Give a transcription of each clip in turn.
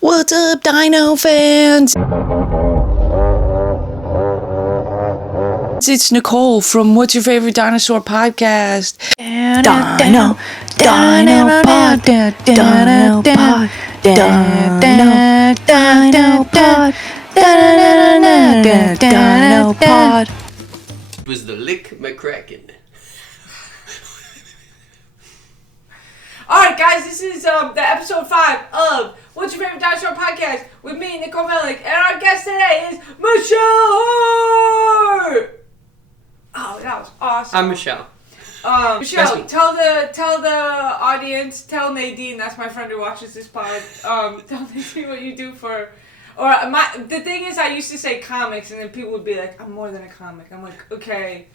What's up, Dino fans? It's Nicole from What's Your Favorite Dinosaur podcast. Dino pod, Dino pod, Dino pod, Dino pod. It was the Lick McCracken. Alright guys, this is the episode 5 of What's Your Favorite Dinosaur podcast with me, Nicole Melnyk, and our guest today is Michele Harte! Oh, that was awesome. I'm Michele. Michele, tell the audience, tell Nadine, that's my friend who watches this pod, tell Nadine what you do for... the thing is, I used to say comics, and then people would be like, I'm more than a comic. I'm like, okay.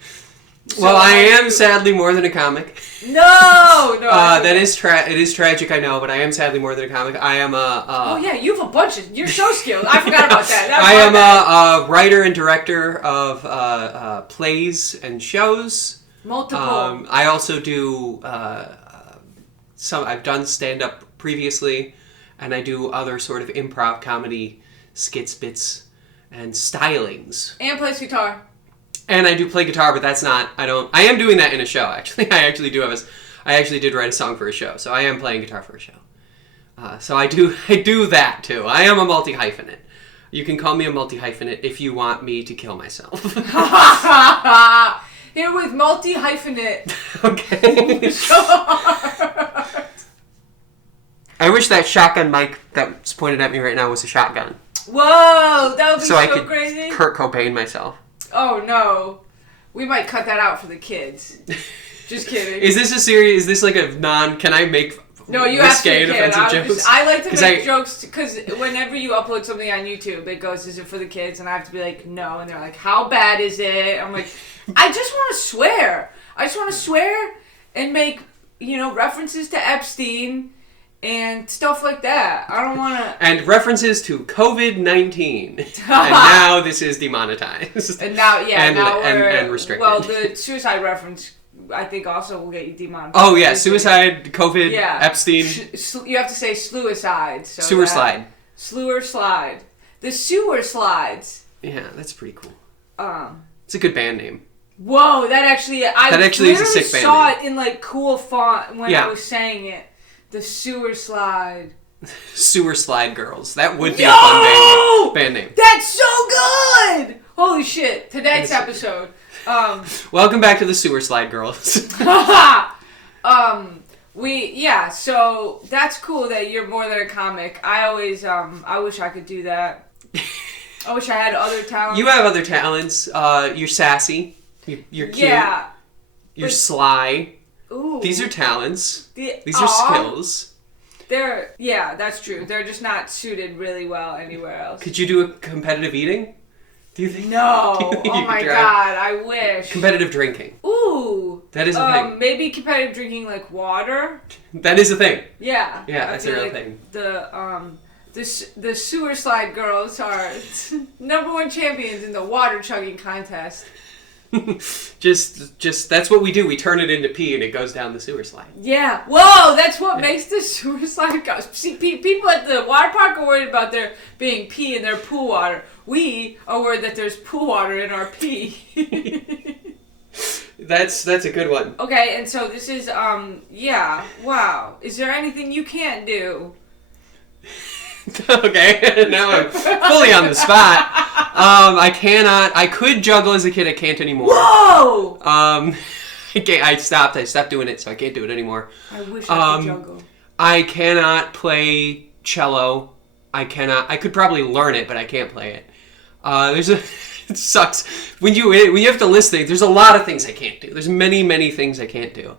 So well, I am sadly more than a comic. No! It is tragic, I know, but I am sadly more than a comic. I am a... oh yeah, you have a bunch of... You're so skilled. I forgot about that. I am a writer and director of plays and shows. Multiple. I also do... I've done stand-up previously, and I do other sort of improv comedy skits, bits, and stylings. And plays guitar. And I do play guitar, but that's not... I am doing that in a show, actually. I actually did write a song for a show, so I am playing guitar for a show. So I do that, too. I am a multi-hyphenate. You can call me a multi-hyphenate if you want me to kill myself. Here with multi-hyphenate. Okay. I wish that shotgun mic that's pointed at me right now was a shotgun. Whoa, that would be so I could crazy. Kurt Cobain myself. Oh no, we might cut that out for the kids. Just kidding. Is this a serious? Is this like a non? Can I make no? You risque and offensive jokes? I like to make jokes because whenever you upload something on YouTube, it goes, "Is it for the kids?" And I have to be like, "No," and they're like, "How bad is it?" I'm like, "I just want to swear. I just want to swear and make references to Epstein." And stuff like that. I don't want to... And references to COVID-19. And now this is demonetized. And now, yeah, and restricted. Well, the suicide reference, I think, also will get you demonetized. Oh, yeah. Suicide, COVID, yeah. Epstein. You have to say sluicide. So sewer slide. Sewer slide. The sewer slides. Yeah, that's pretty cool. It's a good band name. Whoa, that actually is a sick band name. I saw it in, cool font when I was saying it. The sewer slide. Sewer slide girls. That would be a fun band name. That's so good! Holy shit. Tonight's episode. Welcome back to the sewer slide girls. So that's cool that you're more than a comic. I always, I wish I could do that. I wish I had other talents. You have other talents. You're sassy. You're cute. Yeah. You're sly. Ooh. These are talents. These are skills. That's true. They're just not suited really well anywhere else. Could you do a competitive eating? Do you think? No. Oh my god, I wish. Competitive drinking. Ooh. That is a thing. Maybe competitive drinking like water. That is a thing. Yeah. Yeah, that's a real thing. The sewer slide girls are #1 champions in the water chugging contest. just that's what we do. We turn it into pee and it goes down the sewer slide. Yeah. Whoa, that's what makes the sewer slide go. See, people at the water park are worried about there being pee in their pool water. We are worried that there's pool water in our pee. That's a good one. Okay, and so this is wow. Is there anything you can't do? Okay, now I'm fully on the spot. I cannot. I could juggle as a kid. I can't anymore. Whoa! I stopped. I stopped doing it, so I can't do it anymore. I wish I could juggle. I cannot play cello. I could probably learn it, but I can't play it. It sucks when you have to list things. There's a lot of things I can't do. There's many things I can't do.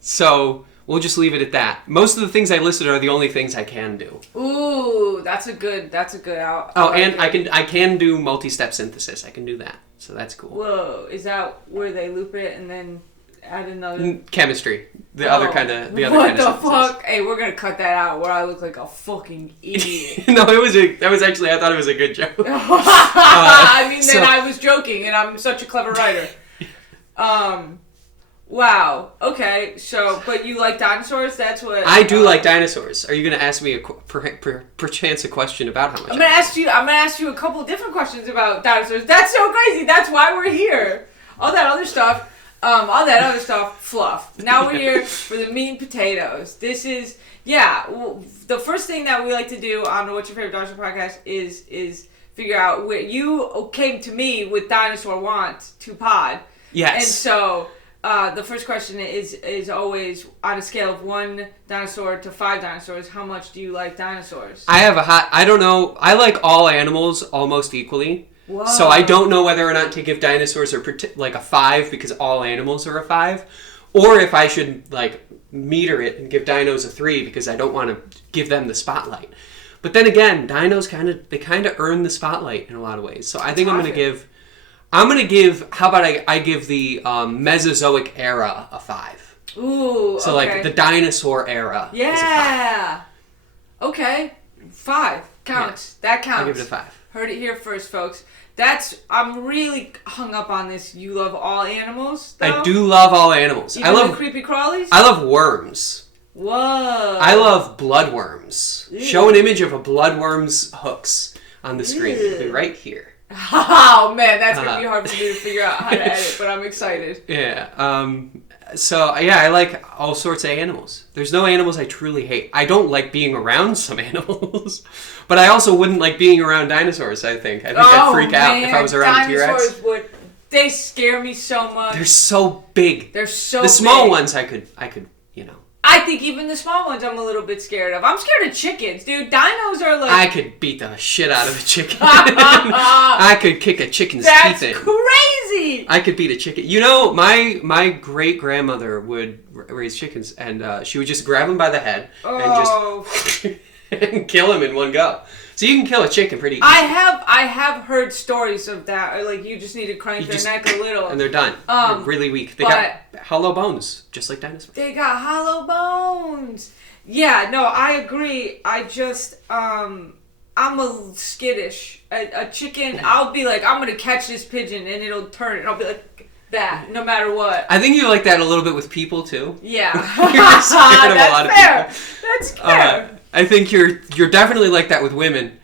So. We'll just leave it at that. Most of the things I listed are the only things I can do. Ooh, that's a good out. I can do multi-step synthesis. I can do that. So that's cool. Whoa, is that where they loop it and then add another chemistry? The other kind of What the fuck? Hey, we're going to cut that out where I look like a fucking idiot. No, I thought it was a good joke. I mean, then I was joking and I'm such a clever writer. Wow. Okay. So, but you like dinosaurs? That's what I do like dinosaurs. Are you going to ask me perchance a question about how much? I'm gonna ask you a couple of different questions about dinosaurs. That's so crazy. That's why we're here. All that other stuff, fluff. Now we're here for the meat and potatoes. This is the first thing that we like to do on the What's Your Favorite Dinosaur podcast is figure out where you came to me with Dinosaur Want to Pod. Yes. And so. The first question is always on a scale of 1 dinosaur to 5 dinosaurs. How much do you like dinosaurs? I don't know. I like all animals almost equally. Whoa. So I don't know whether or not to give dinosaurs like a 5 because all animals are a 5, or if I should like meter it and give dinos a 3 because I don't want to give them the spotlight. But then again, dinos kind of earn the spotlight in a lot of ways. So I think I'm going to give, how about I give the Mesozoic era a 5. Ooh, so okay. like the dinosaur era is a 5. Okay. 5. Counts. Yeah. That counts. I'll give it a 5. Heard it here first, folks. I'm really hung up on this. You love all animals, though? I do love all animals. Even I love the creepy crawlies? I love worms. Whoa. I love bloodworms. Ew. Show an image of a bloodworm's hooks on the screen. It'll be right here. Oh man, that's gonna be hard for me to figure out how to edit, but I'm excited. Yeah. So yeah, I like all sorts of animals. There's no animals I truly hate. I don't like being around some animals, but I also wouldn't like being around dinosaurs. I think I'd freak out if I was around a T-Rex. Dinosaurs they scare me so much. They're so big. They're so the small big. ones I could you know. I think even the small ones I'm a little bit scared of. I'm scared of chickens, dude. Dinos are like... I could beat the shit out of a chicken. I could kick a chicken's teeth in. That's crazy! I could beat a chicken. You know, my great-grandmother would raise chickens, and she would just grab them by the head and just and kill them in one go. So you can kill a chicken pretty easily. I have heard stories of that. Like, you just need to crank their neck a little. And they're done. They're really weak. They got hollow bones, just like dinosaurs. They got hollow bones. Yeah, no, I agree. I just, I'm a skittish. A chicken, I'll be like, I'm going to catch this pigeon, and it'll turn, and I'll be like, that, no matter what. I think you like that a little bit with people, too. Yeah. You're scared of a lot of people. That's fair. I think you're definitely like that with women.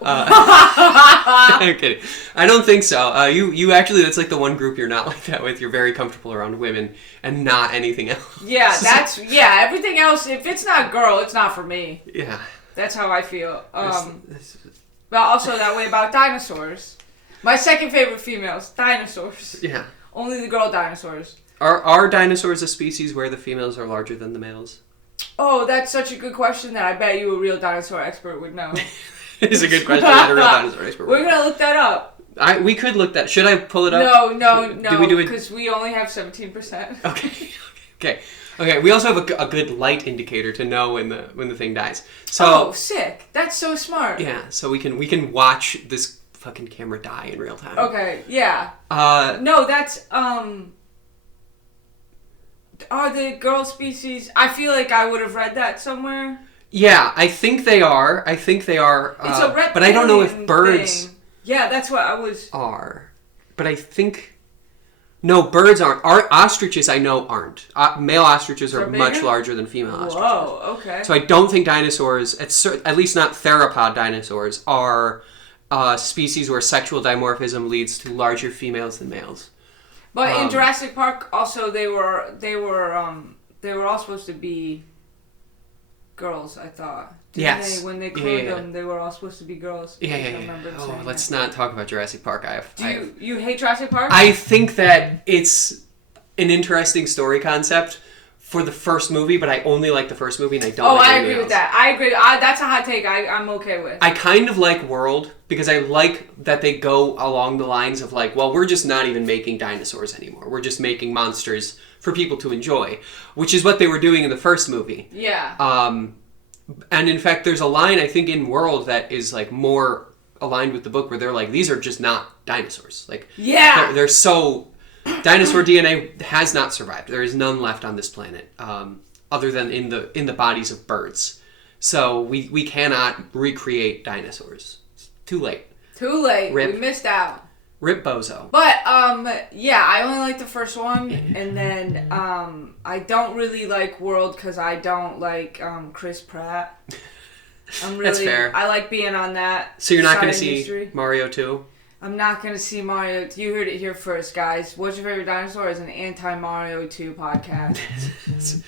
I'm kidding. I don't think so. You actually, that's like the one group you're not like that with. You're very comfortable around women and not anything else. Yeah, everything else, if it's not girl, it's not for me. Yeah. That's how I feel. But also that way about dinosaurs. My second favorite females, dinosaurs. Yeah. Only the girl dinosaurs. Are dinosaurs a species where the females are larger than the males? Oh, that's such a good question that I bet you a real dinosaur expert would know. It's a good question that a real dinosaur expert would know. We're going to look that up. We could look that. Should I pull it up? No. Do we do it? Because we only have 17%. Okay. We also have a good light indicator to know when the thing dies. So sick. That's so smart. Yeah. So we can watch this fucking camera die in real time. Okay. Yeah. No, that's Are the girl species? I feel like I would have read that somewhere. Yeah, I think they are. It's a reptilian but I don't know if birds thing. Yeah, that's what I was... are. But I think... No, birds aren't. Ostriches, I know, aren't. Male ostriches are much larger than female ostriches. Whoa, okay. So I don't think dinosaurs, at least not theropod dinosaurs, are species where sexual dimorphism leads to larger females than males. But in Jurassic Park, also they were all supposed to be girls. I thought. Yes. When they cloned them, they were all supposed to be girls. Yeah. Oh, let's not talk about Jurassic Park. You hate Jurassic Park? I think that it's an interesting story concept for the first movie, but I only like the first movie and I don't. I agree with that. I agree. That's a hot take. I'm okay with. I kind of like World because I like that they go along the lines of like, well, we're just not even making dinosaurs anymore. We're just making monsters for people to enjoy, which is what they were doing in the first movie. Yeah. And in fact, there's a line I think in World that is like more aligned with the book where they're like, these are just not dinosaurs. Like, yeah, they're so. Dinosaur DNA has not survived. There is none left on this planet, other than in the bodies of birds. So we cannot recreate dinosaurs. It's too late. Too late. Rip. We missed out. Rip Bozo. But, yeah, I only like the first one, and then, I don't really like World because I don't like, Chris Pratt. That's fair. I like being on that. So you're not going to side see history. Mario 2? I'm not going to see Mario. You heard it here first, guys. What's Your Favorite Dinosaur is an anti-Mario 2 podcast.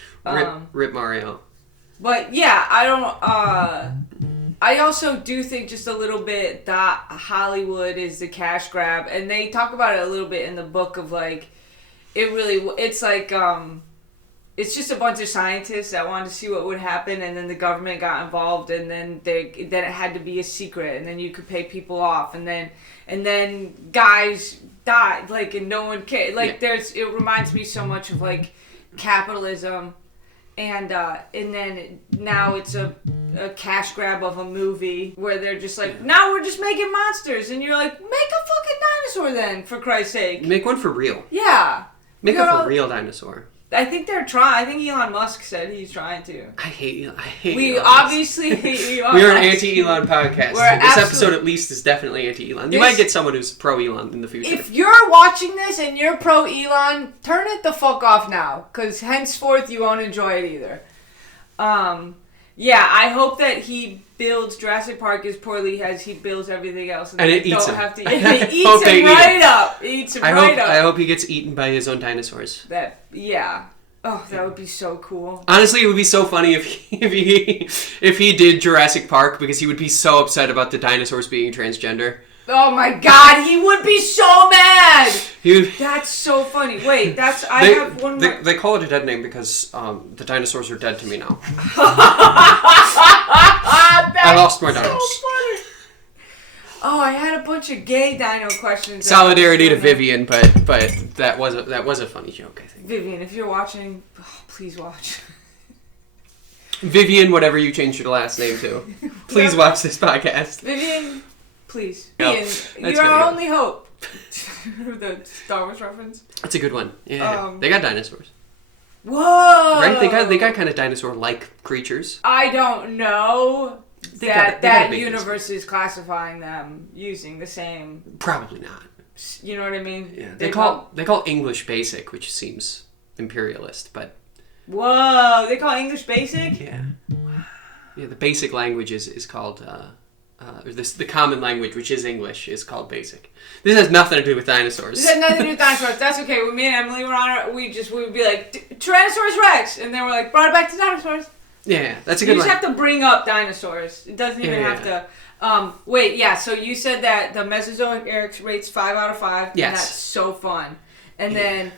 Rip Mario. But, yeah, I don't, I also do think just a little bit that Hollywood is the cash grab, and they talk about it a little bit in the book of, like, it's like, it's just a bunch of scientists that wanted to see what would happen, and then the government got involved, and then it had to be a secret, and then you could pay people off, and then guys died, like, and no one cared. Like, it reminds me so much of, like, capitalism, and then now it's a cash grab of a movie where they're just like, now we're just making monsters, and you're like, make a fucking dinosaur then, for Christ's sake. Make one for real. Yeah. Make a for real dinosaur. I think they're trying. I think Elon Musk said he's trying to. I hate We Elon obviously hate Elon We are an Musk. anti-Elon podcast. This episode at least is definitely anti-Elon. You might get someone who's pro-Elon in the future. If you're watching this and you're pro-Elon, turn it the fuck off now, because henceforth you won't enjoy it either. Yeah, I hope that he builds Jurassic Park as poorly as he builds everything else. And it eats him. He eats him right up. Eats him right up. I hope he gets eaten by his own dinosaurs. Yeah. Oh, that would be so cool. Honestly, it would be so funny if he did Jurassic Park, because he would be so upset about the dinosaurs being transgender. Oh my god, he would be so mad! That's so funny. Wait, I have one more. They call it a dead name because the dinosaurs are dead to me now. I lost my dinos. So funny. Oh, I had a bunch of gay dino questions. Solidarity to Vivian, but that was a funny joke, I think. Vivian, if you're watching, please watch. Vivian, whatever you changed your last name to, please watch this podcast. Vivian, please. No, Vivian, you're our only hope. The Star Wars reference. That's a good one. Yeah, they got dinosaurs. Whoa! Right? They got kind of dinosaur-like creatures. I don't know. They got That a universe is classifying them using the same. Probably not. You know what I mean? Yeah. They call English basic, which seems imperialist, but. Whoa! They call English basic? Yeah. Yeah. The basic language is called. The common language, which is English, is called basic. This has nothing to do with dinosaurs. This has nothing to do with dinosaurs. That's okay. When me and Emily were on it, we would be like, Tyrannosaurus Rex! And then we're like, brought it back to dinosaurs. Yeah, that's a good one. You just have to bring up dinosaurs. It doesn't even have to... wait, yeah, so you said that the Mesozoic era rates 5 out of 5. Yes. And that's so fun. And then,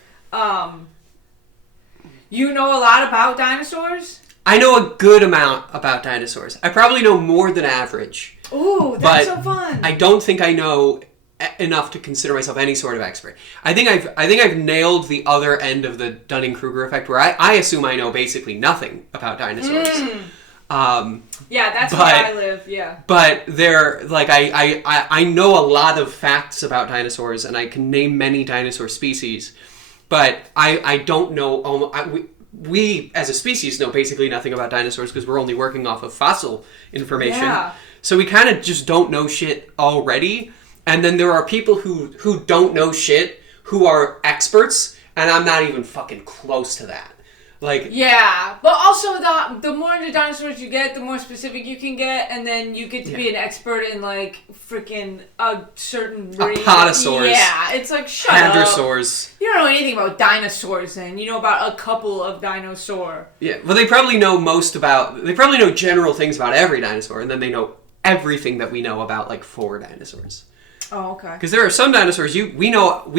you know a lot about dinosaurs? I know a good amount about dinosaurs. I probably know more than average. Ooh, that's so fun. I don't think I know enough to consider myself any sort of expert. I think I've nailed the other end of the Dunning-Kruger effect, where I assume I know basically nothing about dinosaurs. Yeah, that's where I live. Yeah. But they're like I know a lot of facts about dinosaurs, and I can name many dinosaur species, but I don't know. We as a species know basically nothing about dinosaurs because we're only working off of fossil information. Yeah. So we kind of just don't know shit already. And then there are people who don't know shit who are experts, and I'm not even fucking close to that. Like, yeah, but also the more into dinosaurs you get, the more specific you can get, and then you get to be an expert in like freaking a certain breed. Apatosaurs. Yeah, it's like shut up. Hadrosaurs. You don't know anything about dinosaurs, then you know about a couple of dinosaur. Yeah, well, they probably know They probably know general things about every dinosaur, and then they know everything that we know about like 4 dinosaurs. Oh, okay. Because there are some dinosaurs we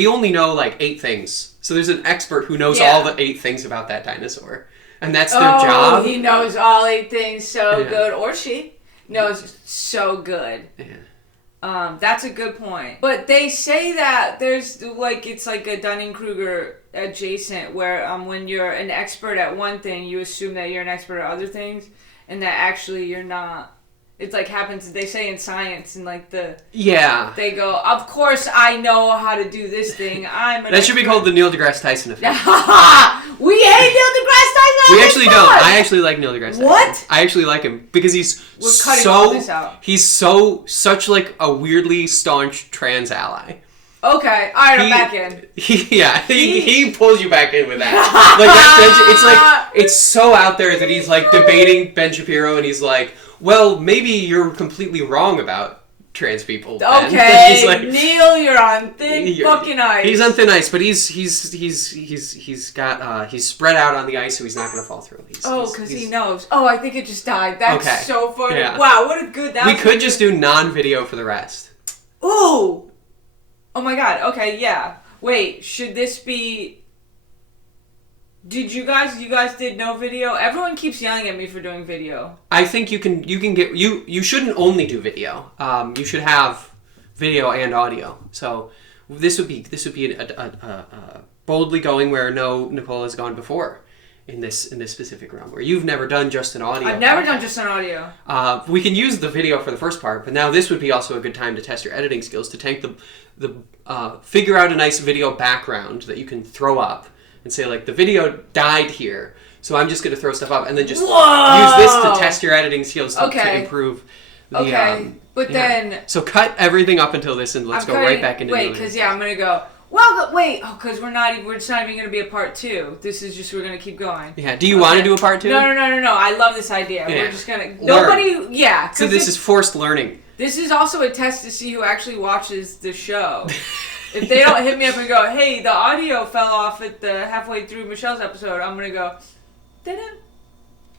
only know like 8 things. So there's an expert who knows all the 8 things about that dinosaur, and that's their job. He knows all 8 things so good, or she knows so good. Yeah. That's a good point. But they say that there's like it's like a Dunning-Kruger adjacent, where when you're an expert at one thing, you assume that you're an expert at other things, and that actually you're not. It's like happens, they say in science, and like they go, of course I know how to do this thing. That should be called the Neil deGrasse Tyson effect. We hate Neil deGrasse Tyson. We actually don't. I actually like Neil deGrasse Tyson. What? I actually like him because he's all this out. He's such like a weirdly staunch trans ally. Okay, all right, I'm back in. He pulls you back in with that. Like it's so out there that he's like debating Ben Shapiro, and he's like, well, maybe you're completely wrong about trans people. Ben. Okay, he's like, Neil, you're on thin fucking ice. He's on thin ice, but he's spread out on the ice, so he's not gonna fall through. Because he knows. Oh, I think it just died. That's so funny. Yeah. Wow, what a good. We could just do non-video for the rest. Ooh. Oh my god. Okay, yeah. Wait, should this be? Did you guys did no video? Everyone keeps yelling at me for doing video. I think you can get you shouldn't only do video. You should have video and audio. So this would be a boldly going where Nicole has gone before in this specific realm where you've never done just an audio. I've never done just an audio. We can use the video for the first part, but now this would be also a good time to test your editing skills to take figure out a nice video background that you can throw up. And say, like, the video died here, so I'm just going to throw stuff up, and then just use this to test your editing skills to improve the... then... So cut everything up until this, and let's go right back into Wait, because, I'm going to go... Well, wait, because we're just not even going to be a part 2. This is just, we're going to keep going. Yeah, do you want to do a part 2? No, I love this idea. Yeah. We're just going to... So this is forced learning. This is also a test to see who actually watches the show. If they don't hit me up and go, hey, the audio fell off at the halfway through Michelle's episode, I'm going to go, didn't.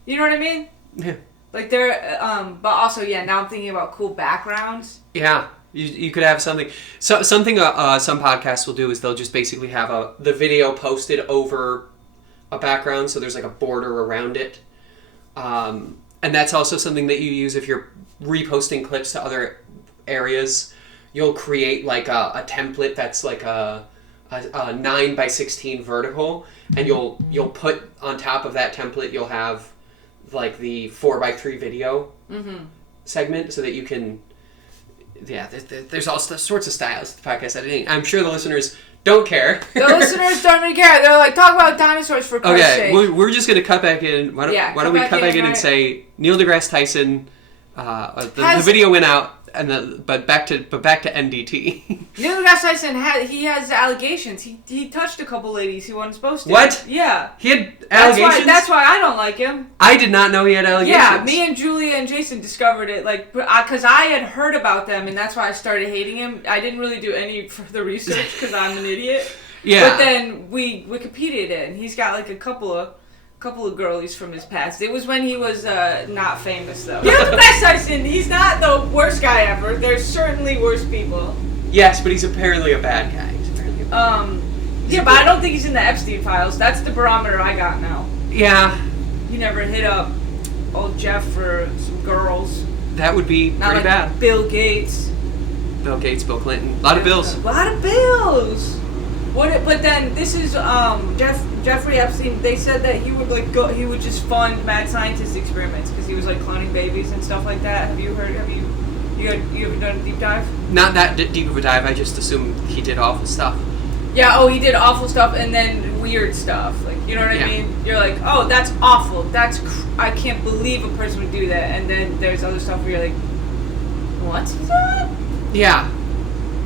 You know what I mean? Yeah. Like they're, but also, now I'm thinking about cool backgrounds. Yeah. You could have something. Something some podcasts will do is they'll just basically have the video posted over a background, so there's like a border around it. And that's also something that you use if you're reposting clips to other areas. You'll create like a template that's like a 9x16 vertical, and you'll put on top of that template, you'll have like the 4x3 video segment, so that you can. Yeah, there's all sorts of styles to podcast editing. I'm sure the listeners don't care. The listeners don't really care. They're like, talk about dinosaurs for Christ's sake. We're just gonna cut back in. Why don't we cut back in and say Neil deGrasse Tyson? The video went out. But back to NDT. Neil deGrasse Tyson has allegations. He touched a couple ladies he wasn't supposed to. What? Yeah. He had allegations? That's why I don't like him. I did not know he had allegations. Yeah, me and Julia and Jason discovered it, like, because I had heard about them, and that's why I started hating him. I didn't really do any further research because I'm an idiot. Yeah. But then we Wikipedia'd it, and he's got like a couple of girlies from his past. It was when he was not famous, though. Neil deGrasse Tyson, he's not the worst guy ever. There's certainly worse people. Yes, but he's apparently a bad guy. But I don't think he's in the Epstein files. That's the barometer I got now. Yeah. He never hit up old Jeff for some girls. That would be not pretty like bad. Bill Gates. Bill Clinton. A lot of bills. A lot of bills. But then this is Jeffrey Epstein. They said that he would he would just fund mad scientist experiments because he was like cloning babies and stuff like that. Have you ever done a deep dive? Not that deep of a dive. I just assumed he did awful stuff. Yeah. Oh, he did awful stuff and then weird stuff. Like, you know what I mean? You're like, oh, that's awful. I can't believe a person would do that. And then there's other stuff where you're like, what's he doing? Yeah.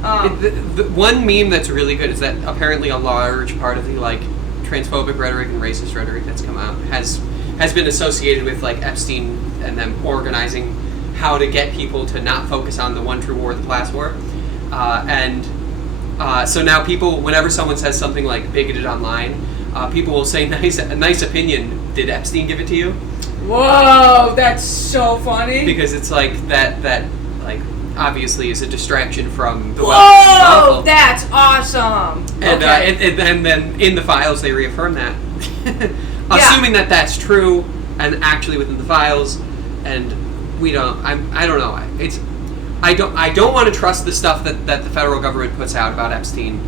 The one meme that's really good is that apparently a large part of the like transphobic rhetoric and racist rhetoric that's come out has been associated with like Epstein and them organizing how to get people to not focus on the one true war, the class war, so now people, whenever someone says something like bigoted online, people will say nice opinion. Did Epstein give it to you? Whoa, that's so funny. Because it's like that like. Obviously is a distraction from the Whoa, that's awesome. And and then in the files they reaffirm that, assuming that that's true and actually within the files, and we don't. I don't know. I don't want to trust the stuff that the federal government puts out about Epstein,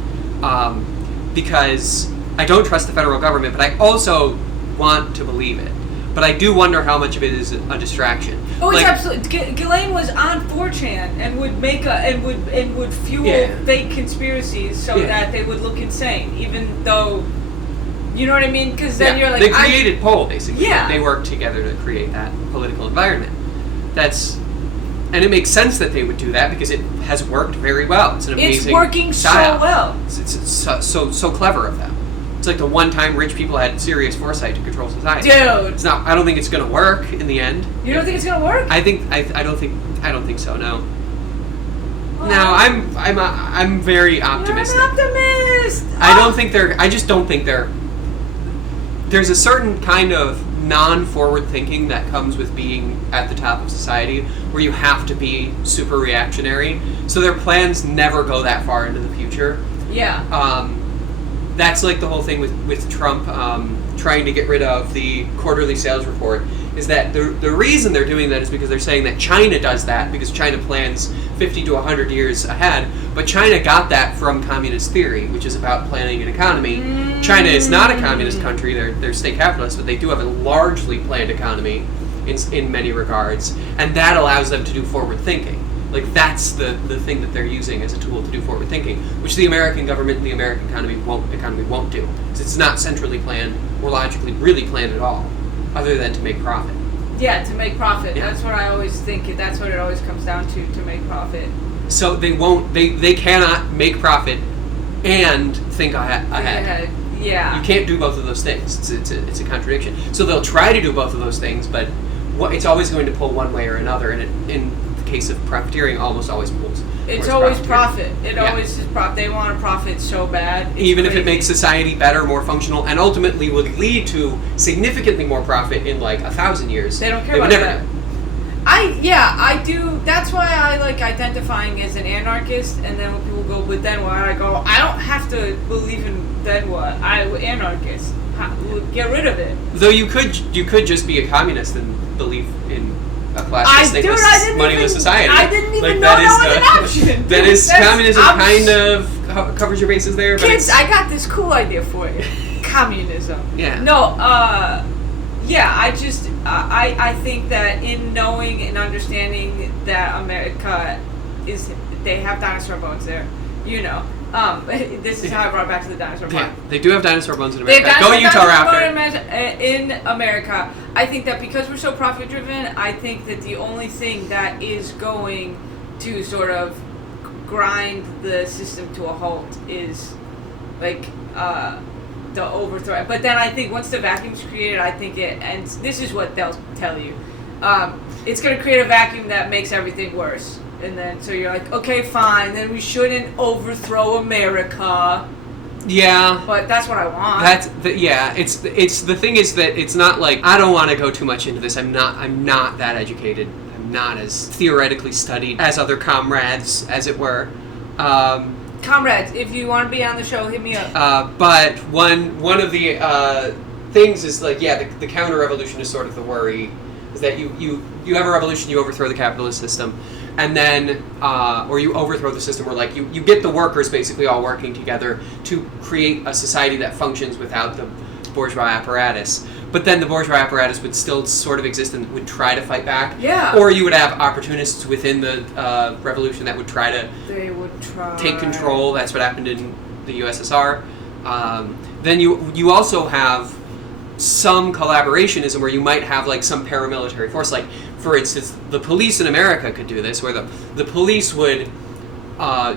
because I don't trust the federal government, but I also want to believe it. But I do wonder how much of it is a distraction. Oh, it's absolutely. Ghislaine was on 4chan and would make would fuel fake conspiracies so that they would look insane, even though, you know what I mean? Because then you're like, they created Poll basically. Yeah. They worked together to create that political environment. That's And it makes sense that they would do that because it has worked very well. It's an amazing It's working style. so well. It's so clever of them. It's like the one time rich people had serious foresight to control society. Dude. It's not. I don't think it's going to work in the end. You don't think it's gonna work? I don't think so. No. No, I'm very optimistic. You're an optimist. I just don't think they're. There's a certain kind of non-forward thinking that comes with being at the top of society, where you have to be super reactionary. So their plans never go that far into the future. Yeah. That's like the whole thing with Trump trying to get rid of the quarterly sales report, is that the reason they're doing that is because they're saying that China does that because China plans 50 to 100 years ahead, but China got that from communist theory, which is about planning an economy. China is not a communist country, they're state capitalists, but they do have a largely planned economy in many regards, and that allows them to do forward thinking. Like, that's the thing that they're using as a tool to do forward thinking, which the American government and the American economy won't do. Because it's not centrally planned or logically really planned at all, other than to make profit. Yeah, to make profit. Yeah. That's what I always think. That's what it always comes down to make profit. So they cannot make profit and think ahead. Yeah. You can't do both of those things. It's a contradiction. So they'll try to do both of those things, but it's always going to pull one way or another, and in the case of profiteering, almost always pulls. It's always profiteering. profit. It Yeah. always is profit. They want to profit so bad. It's Even if crazy. it makes society better, more functional, and ultimately would lead to significantly more profit in like 1,000 years. They don't care they about would never that. do. I do. That's why I like identifying as an anarchist. And then when people go, "But then what?" I go, "I don't have to believe in then what. I'm anarchist. Get rid of it." Though you could just be a communist and believe in a classless, I stateless, moneyless society. I didn't even know that was an option. That Dude, is communism. Kind of covers your bases there. But Kids, I got this cool idea for you. Communism. Yeah. No, yeah, I think that in knowing and understanding that America they have dinosaur bones there, you know. This is how I brought it back to the dinosaur bone. Yeah, they do have dinosaur bones in They America. have Go Utah Raptor. in America. I think that because we're so profit driven, I think that the only thing that is going to sort of grind the system to a halt is like the overthrow. But then I think once the vacuum's created, I think it ends. This is what they'll tell you. It's going to create a vacuum that makes everything worse. And then, so you're like, okay, fine, then we shouldn't overthrow America. Yeah. But that's what I want. It's the thing is that it's not like, I don't want to go too much into this. I'm not that educated. I'm not as theoretically studied as other comrades, as it were. Comrades, if you want to be on the show, hit me up. But one of the things is like, the counter-revolution is sort of the worry, is that you have a revolution, you overthrow the capitalist system, and then, or you overthrow the system where like you get the workers basically all working together to create a society that functions without the bourgeois apparatus. But then the bourgeois apparatus would still sort of exist and would try to fight back. Yeah. Or you would have opportunists within the revolution that would try to take control. That's what happened in the USSR. Then you also have some collaborationism where you might have like some paramilitary force. Like, for instance, the police in America could do this, where the police would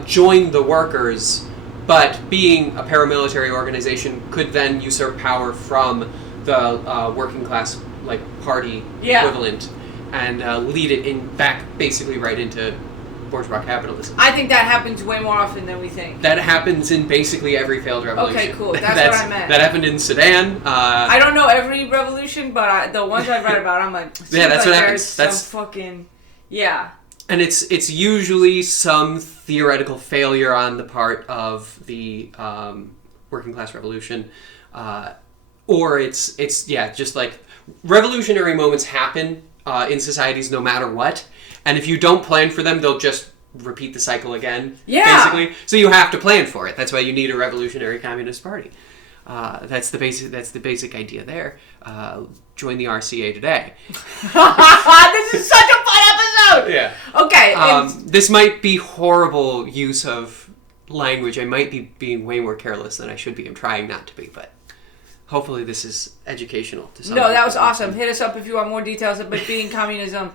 join the workers, but being a paramilitary organization could then usurp power from the working class like party equivalent and lead it back basically right into bourgeois capitalism. I think that happens way more often than we think. That happens in basically every failed revolution. Okay, cool. That's what I meant. That happened in Sudan. I don't know every revolution, but the ones I've read about, I'm like, yeah, that's like what happens. That's fucking, yeah. And it's usually some theoretical failure on the part of the working class revolution, or it's just like revolutionary moments happen in societies no matter what. And if you don't plan for them, they'll just repeat the cycle again, basically. So you have to plan for it. That's why you need a revolutionary communist party. That's the basic idea there. Join the RCA today. This is such a fun episode! Yeah. Okay. This might be horrible use of language. I might be being way more careless than I should be. I'm trying not to be, but Hopefully this is educational to some No, that was people. awesome. Hit us up if you want more details about beating communism.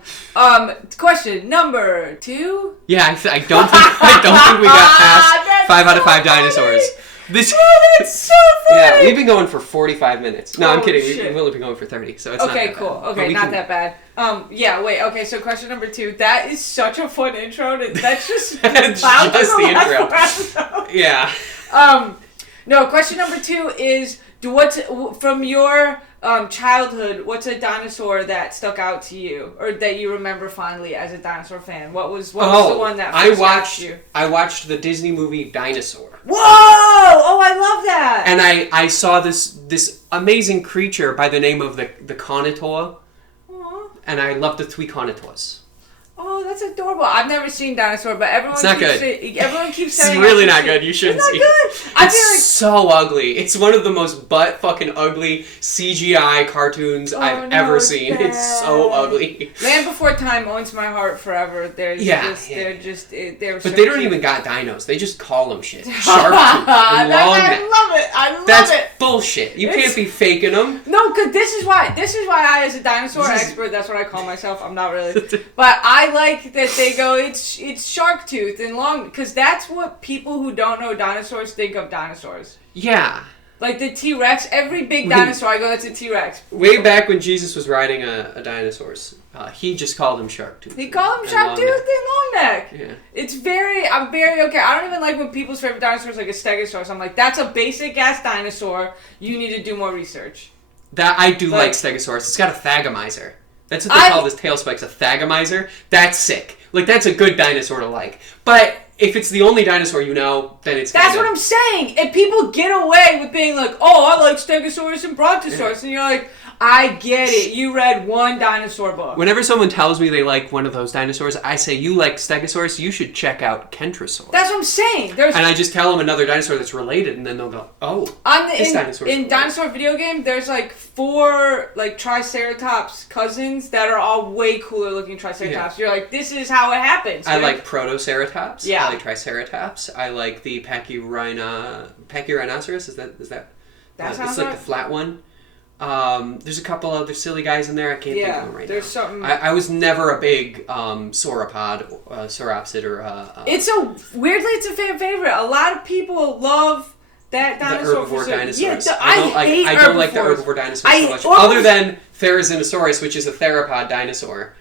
Question number 2. Yeah, I don't think we got past That's 5 out of so 5 funny. dinosaurs. This. That's so funny. Yeah, we've been going for 45 minutes. No, I'm Oh, kidding. shit. We've only been going for 30, so it's not Okay, that cool. bad. But Okay, we not can- that bad. Yeah, wait. Okay, so question number 2. That is such a fun intro. That's just That's loud just in the last intro. 4 episodes. Yeah. No, question number 2 is what's from your childhood, what's a dinosaur that stuck out to you or that you remember fondly as a dinosaur fan? What was the one that first got you? I watched the Disney movie Dinosaur. Whoa! Oh, I love that. And I saw this amazing creature by the name of the Carnotaur, Aw. and I love the 3 Carnotaurs. Oh, that's adorable. I've never seen Dinosaur, but everyone It's not keeps good. everyone keeps It's saying really I should not see good. You shouldn't it's see not it. good. I It's feel so ugly. It's one of the most butt fucking ugly CGI cartoons I've no, ever it's seen. It's so bad. ugly. Land Before Time owns my heart forever. They're Yeah, just, yeah. they're But so they don't cute. even got dinos. They just call them shit. Shark tooth and long I neck. love it. I love That's it. bullshit. You It's- can't be faking them. No, because this is why I, as a dinosaur This is- expert, that's what I call myself. I'm not really, but I like that they go. It's shark tooth and long, because that's what people who don't know dinosaurs think of dinosaurs. Yeah. Like the T-Rex, every big dinosaur, I go, that's a T-Rex. Way back when Jesus was riding a dinosaurs, he just called him shark tooth. He called them and shark long tooth neck. and long neck. Yeah. I'm very okay. I don't even like when people's favorite dinosaur is like a stegosaurus. I'm like, that's a basic ass dinosaur. You need to do more research. That I do like Like- Stegosaurus. It's got a thagomizer. That's what they call this tail spikes, a thagomizer. That's sick. Like, that's a good dinosaur to like. But if it's the only dinosaur you know, then it's That's kinda- what I'm saying. And people get away with being like, oh, I like Stegosaurus and Brontosaurus. And you're like, I get it. You read one dinosaur book. Whenever someone tells me they like one of those dinosaurs, I say, you like Stegosaurus, you should check out Kentrosaurus. That's what I'm saying. There's And I just tell them another dinosaur that's related, and then they'll go, oh, this dinosaur's in cool. dinosaur video game, there's like 4 like Triceratops cousins that are all way cooler looking Triceratops. You're like, this is how it happens. I dude. like Protoceratops. Yeah. I like Triceratops. I like the Pachyrhinoceros. Is that? That sounds it's like right. the flat one. There's a couple other silly guys in there. I can't think of them right there's now. something. I was never a big sauropod, sauropsid, or It's a fan favorite. A lot of people love that the dinosaur. herbivore dinosaurs. Yeah, I don't like the herbivore dinosaurs so much. Other than Therizinosaurus, which is a theropod dinosaur,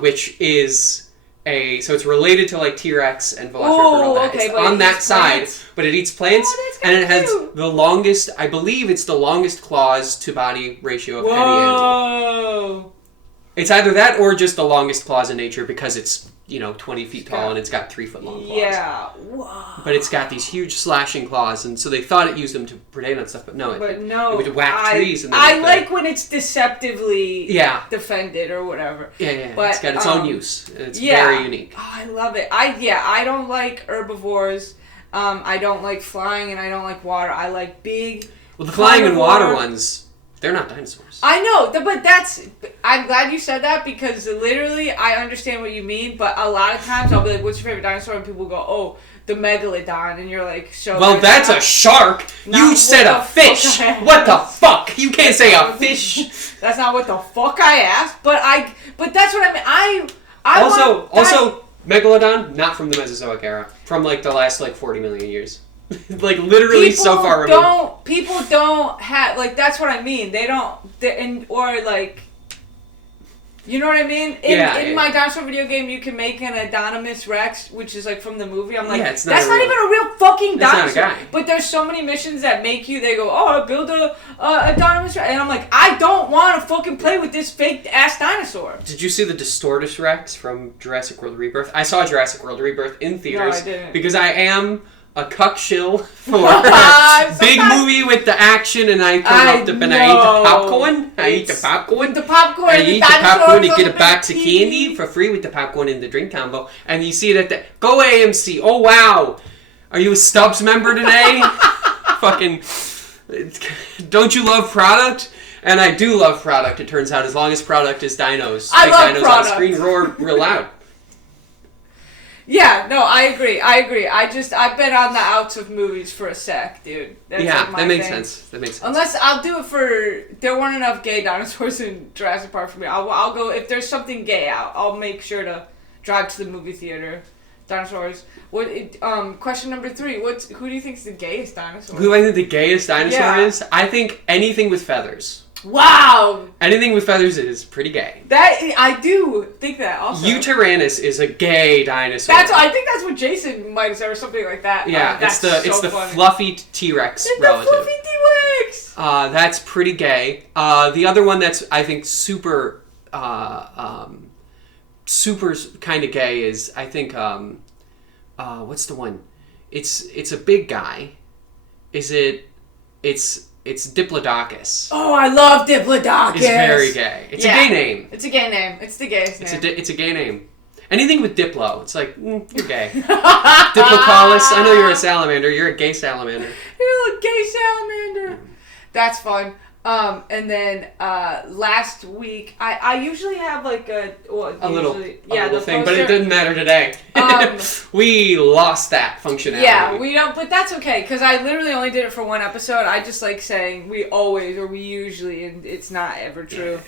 which is so it's related to like T-Rex and Velociraptor and all that. okay, It's but on it that eats side, plants? but it eats plants, Oh, that's and it kinda has cute. the longest, I believe it's the longest claws to body ratio of any animal. Whoa! It's either that or just the longest claws in nature because it's 20 feet tall and it's got 3 foot long claws. Yeah. Whoa. But it's got these huge slashing claws, and so they thought it used them to predate on stuff, but no. No, it would whack trees. And then I like when it's deceptively defended or whatever. Yeah. But, It's got its own use. And it's yeah. very unique. Oh, I love it. I don't like herbivores. I don't like flying, and I don't like water. I like big. Well, the flying and water carnivore- ones, they're not dinosaurs. I know, but I'm glad you said that because literally I understand what you mean, but a lot of times I'll be like, what's your favorite dinosaur? And people go, oh, the megalodon, and you're like, so. Well, that's a shark. You Not said what a the fish. fuck I What the fuck? You can't say a fish. That's not what the fuck I asked, but that's what I mean. Also, Megalodon, not from the Mesozoic era. From like the last 40 million years. Like literally so far removed. People don't have that's what I mean. You know what I mean? In my dinosaur video game, you can make an Adonis Rex, which is from the movie. I'm like, it's that's not not even a real fucking That's dinosaur. not a guy. But there's so many missions that make you. They go, oh, build a Adonis Rex, and I'm like, I don't want to fucking play with this fake ass dinosaur. Did you see the Distortus Rex from Jurassic World Rebirth? I saw Jurassic World Rebirth in theaters I didn't. because I am a cuck shill for big Sometimes- movie with the action, and I turn up and I eat the popcorn. I eat the popcorn. The popcorn. And and you the eat the dinosaurs popcorn and on get the a box of big candy TV. for free with the popcorn and the drink combo. And you see it at the Go AMC. Oh wow, are you a Stubbs member today? Fucking, don't you love product? And I do love product. It turns out, as long as product is dinos, I like love dinos product. on screen roar real loud. Yeah, no, I agree. I've been on the outs of movies for a sec, dude. That's Yeah, like my that makes thing. sense. That makes sense. Unless I'll do it for, there weren't enough gay dinosaurs in Jurassic Park for me. I'll go, if there's something gay out, I'll make sure to drive to the movie theater. Dinosaurs. Question number 3. Who do you think's the gayest dinosaur? Who I think the gayest dinosaur Yeah. is? I think anything with feathers. Wow! Anything with feathers is pretty gay. I do think that also. Utyrannus is a gay dinosaur. I think that's what Jason might have said or something like that. Yeah, it's the funny. fluffy T-Rex It's relative. the fluffy T-Rex! That's pretty gay. The other one that's I think super kind of gay is I think what's the one? It's a big guy. It's Diplodocus. Oh, I love Diplodocus! It's very gay. It's a gay name. It's a gay name. It's the gayest name. It's a gay name. Anything with Diplo, it's like, you're gay. Diplocaulus, I know you're a salamander. You're a gay salamander. You're a little gay salamander. That's fun. And then last week, I usually have like a little thing, but it didn't matter today. We lost that functionality. Yeah, we don't, but that's okay because I literally only did it for one episode. I just like saying we always or we usually, and it's not ever true.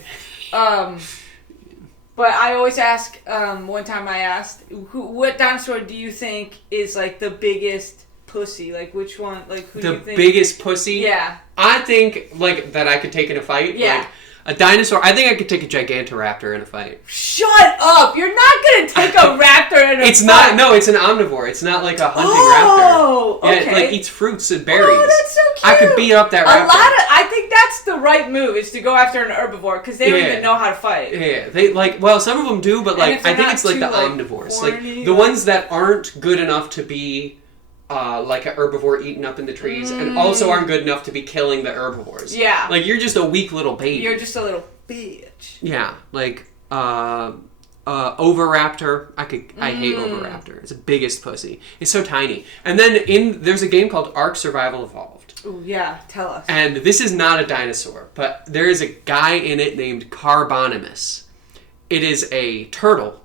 But I always ask. One time I asked, what dinosaur do you think is like the biggest pussy? Like which one? Like who do you think? The biggest pussy? Yeah. I think like that I could take in a fight. Yeah. Like, a dinosaur. I think I could take a Gigantoraptor in a fight. Shut up! You're not gonna take a raptor in a fight. It's not. No, it's an omnivore. It's not like a hunting raptor. Yeah, Okay. it like eats fruits and berries. Oh, that's so cute. I could beat up that raptor. I think that's the right move is to go after an herbivore because they don't even know how to fight. Yeah, they like. Well, some of them do, but like if I they're think not it's like too, the like, omnivores, horny, like the ones that aren't good enough to be. Like an herbivore eaten up in the trees, and also aren't good enough to be killing the herbivores. Yeah. Like, you're just a weak little baby. You're just a little bitch. Yeah. Like, Oviraptor. I hate Oviraptor. It's the biggest pussy. It's so tiny. And then there's a game called Ark Survival Evolved. Oh, yeah. Tell us. And this is not a dinosaur, but there is a guy in it named Carbonimus. It is a turtle.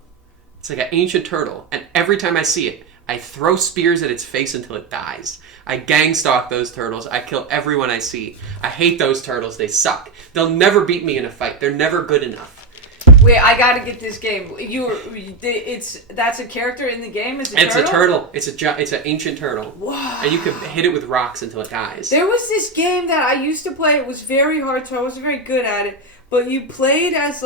It's like an ancient turtle. And every time I see it, I throw spears at its face until it dies. I gang stalk those turtles. I kill everyone I see. I hate those turtles. They suck. They'll never beat me in a fight. They're never good enough. Wait, I gotta get this game. That's a character in the game? It's a turtle. It's an ancient turtle. Wow. And you can hit it with rocks until it dies. There was this game that I used to play. It was very hard, so I wasn't very good at it. But you played as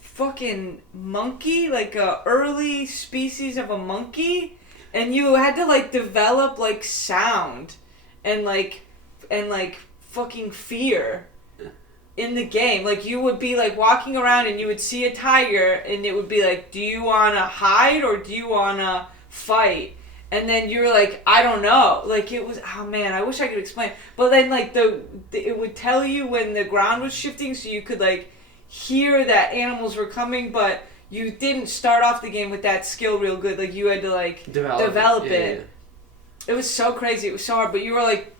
fucking monkey, like a early species of a monkey, and you had to like develop like sound and fucking fear in the game. Like you would be like walking around and you would see a tiger and it would be like, do you want to hide or do you want to fight? And then you were like, I don't know. Like it was, oh man, I wish I could explain. But then like it would tell you when the ground was shifting, so you could like hear that animals were coming, but you didn't start off the game with that skill real good. Like you had to like develop it. Yeah. It was so crazy. It was so hard, but you were like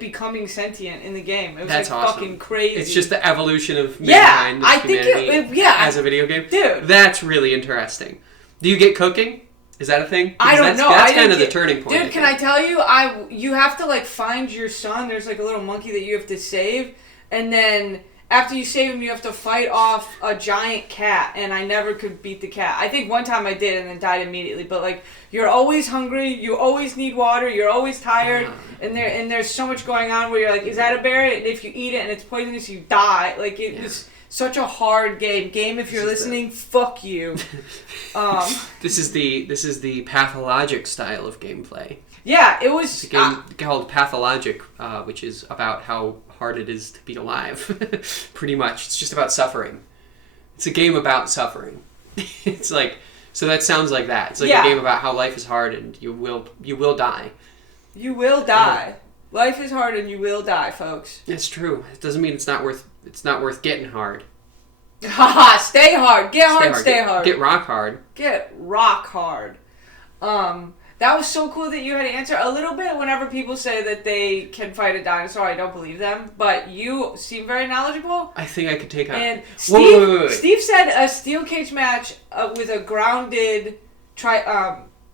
becoming sentient in the game. It was That's like awesome. Fucking crazy. It's just the evolution of mankind. I think as a video game. Dude, that's really interesting. Do you get cooking? Is that a thing? Because I don't know. That's kind of the turning point. Dude, can I tell you? You have to like find your son. There's like a little monkey that you have to save, and then after you save him, you have to fight off a giant cat, and I never could beat the cat. I think one time I did and then died immediately, but like, you're always hungry, you always need water, you're always tired, and there's so much going on where you're like, is that a berry? And if you eat it and it's poisonous, you die. Like, it was such a hard game. If you're listening, fuck you. This is the pathologic style of gameplay. Yeah, it was... It's a game called Pathologic, which is about how hard it is to be alive. Pretty much. It's just about suffering. It's a game about suffering. It's like... So that sounds like that. It's like a game about how life is hard and you will die. You will die. Life is hard and you will die, folks. It's true. It doesn't mean it's not worth getting hard. Haha, stay hard. Get hard, stay hard. Get rock hard. Get rock hard. That was so cool that you had to answer. A little bit whenever people say that they can fight a dinosaur, I don't believe them. But you seem very knowledgeable. I think I could take out... And Steve, wait. Steve said a steel cage match with a grounded...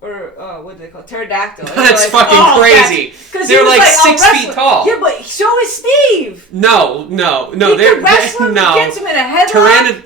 what do they call it? Pterodactyl. That's fucking crazy. They're like 6 feet tall. Yeah, but so is Steve. No. They're wrestling against him in a headlock.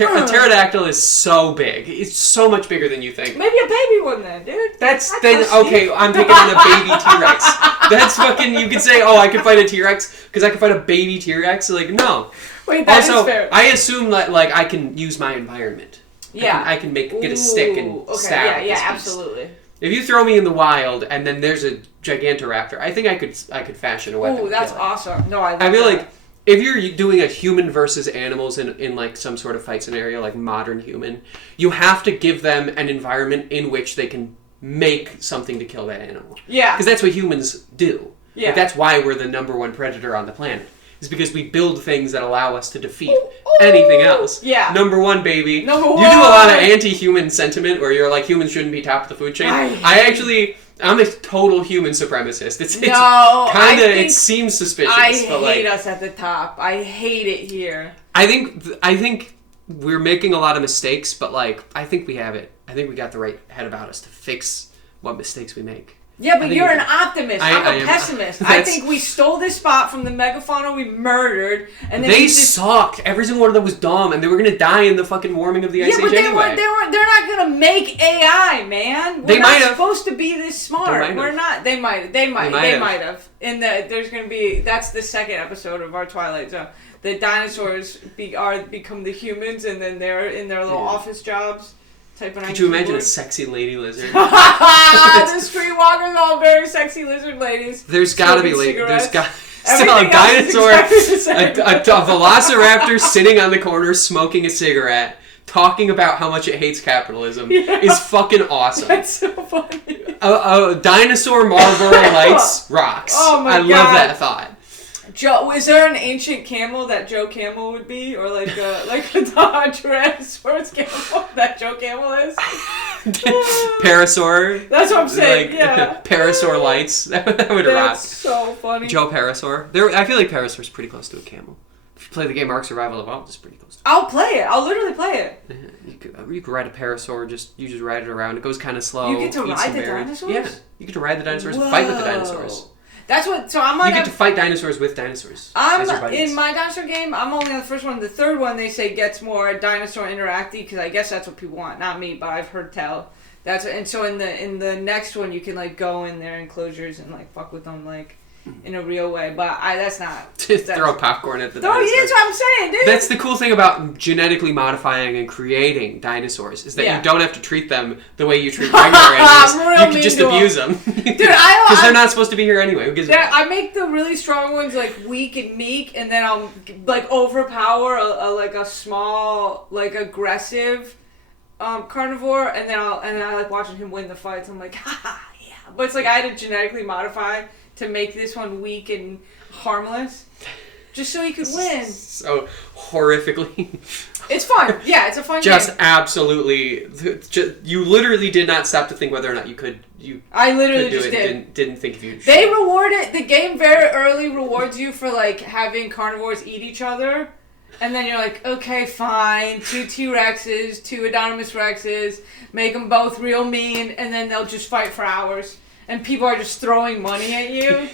A pterodactyl is so big. It's so much bigger than you think. Maybe a baby one then, dude. Okay, I'm taking on a baby T-Rex. That's fucking, you could say, I could fight a T-Rex because I could fight a baby T-Rex. Like, no. Wait, that also, is fair. I assume that, like, I can use my environment. Yeah. I can get a stick and stab. Yeah, absolutely. If you throw me in the wild and then there's a Gigantoraptor, I think I could fashion a weapon. Ooh, that's awesome. No, I feel like if you're doing a human versus animals in like some sort of fight scenario, like modern human, you have to give them an environment in which they can make something to kill that animal. Yeah. Because that's what humans do. Yeah. Like, that's why we're the number one predator on the planet. Is because we build things that allow us to defeat anything else. Yeah. Number one, baby. Number You one. do a lot of anti-human sentiment where you're like, humans shouldn't be top of the food chain. I'm a total human supremacist. It seems suspicious. I hate us at the top. I hate it here. I think we're making a lot of mistakes, but like, I think we have it. I think we got the right head about us to fix what mistakes we make. Yeah, but you're an optimist. I'm a pessimist. I think we stole this spot from the megafauna we murdered, and then they sucked. Every single one of them was dumb, and they were gonna die in the fucking warming of the ice age anyway. They're not gonna make AI, man. We're not supposed to be this smart. We're not. They might have. There's gonna be. That's the second episode of our Twilight Zone. The dinosaurs become the humans, and then they're in their little office jobs. Could you imagine a sexy lady lizard? The streetwalkers, all very sexy lizard ladies. There's gotta be there's got still a dinosaur, a velociraptor sitting on the corner smoking a cigarette, talking about how much it hates capitalism is fucking awesome. That's so funny. A dinosaur Marlboro Lights rocks. Oh my God. I love that thought. Joe, is there an ancient camel that Joe Camel would be, or like a Tyrannosaurus camel that Joe Camel is? Parasaur. That's what I'm saying. Parasaur Lights. That would rock. That's so funny. Joe Parasaur. I feel like Parasaur's pretty close to a camel. If you play the game Ark Survival Evolved, it's pretty close. I'll play it. I'll literally play it. You could ride a Parasaur. You just ride it around. It goes kind of slow. You get to ride the dinosaurs? Yeah, you get to ride the dinosaurs and fight with the dinosaurs. That's what. So I'm on. You get to fight dinosaurs with dinosaurs. In my dinosaur game. I'm only on the first one. The third one they say gets more dinosaur interactive because I guess that's what people want. Not me, but I've heard tell. So in the next one you can like go in their enclosures and like fuck with them like in a real way. But that's not. Throw popcorn at the dinosaur. That's what I'm saying, dude. That's the cool thing about genetically modifying and creating dinosaurs is that you don't have to treat them the way you treat regular animals. You can just abuse them. Dude, because they're not supposed to be here anyway. Who gives a fuck? I make the really strong ones like weak and meek, and then I'll like overpower a small like aggressive carnivore, and then I like watching him win the fights. I'm like, yeah. But it's like I had to genetically modify to make this one weak and harmless, just so he could win. So horrifically. It's fun. Yeah, it's a fun game. Absolutely. You literally did not stop to think whether or not you could. I literally could do just it. Didn't think if you. They reward it. The game very early rewards you for like having carnivores eat each other. And then you're like, okay, fine, 2 T-Rexes, 2 Adonis Rexes, make them both real mean, and then they'll just fight for hours. And people are just throwing money at you.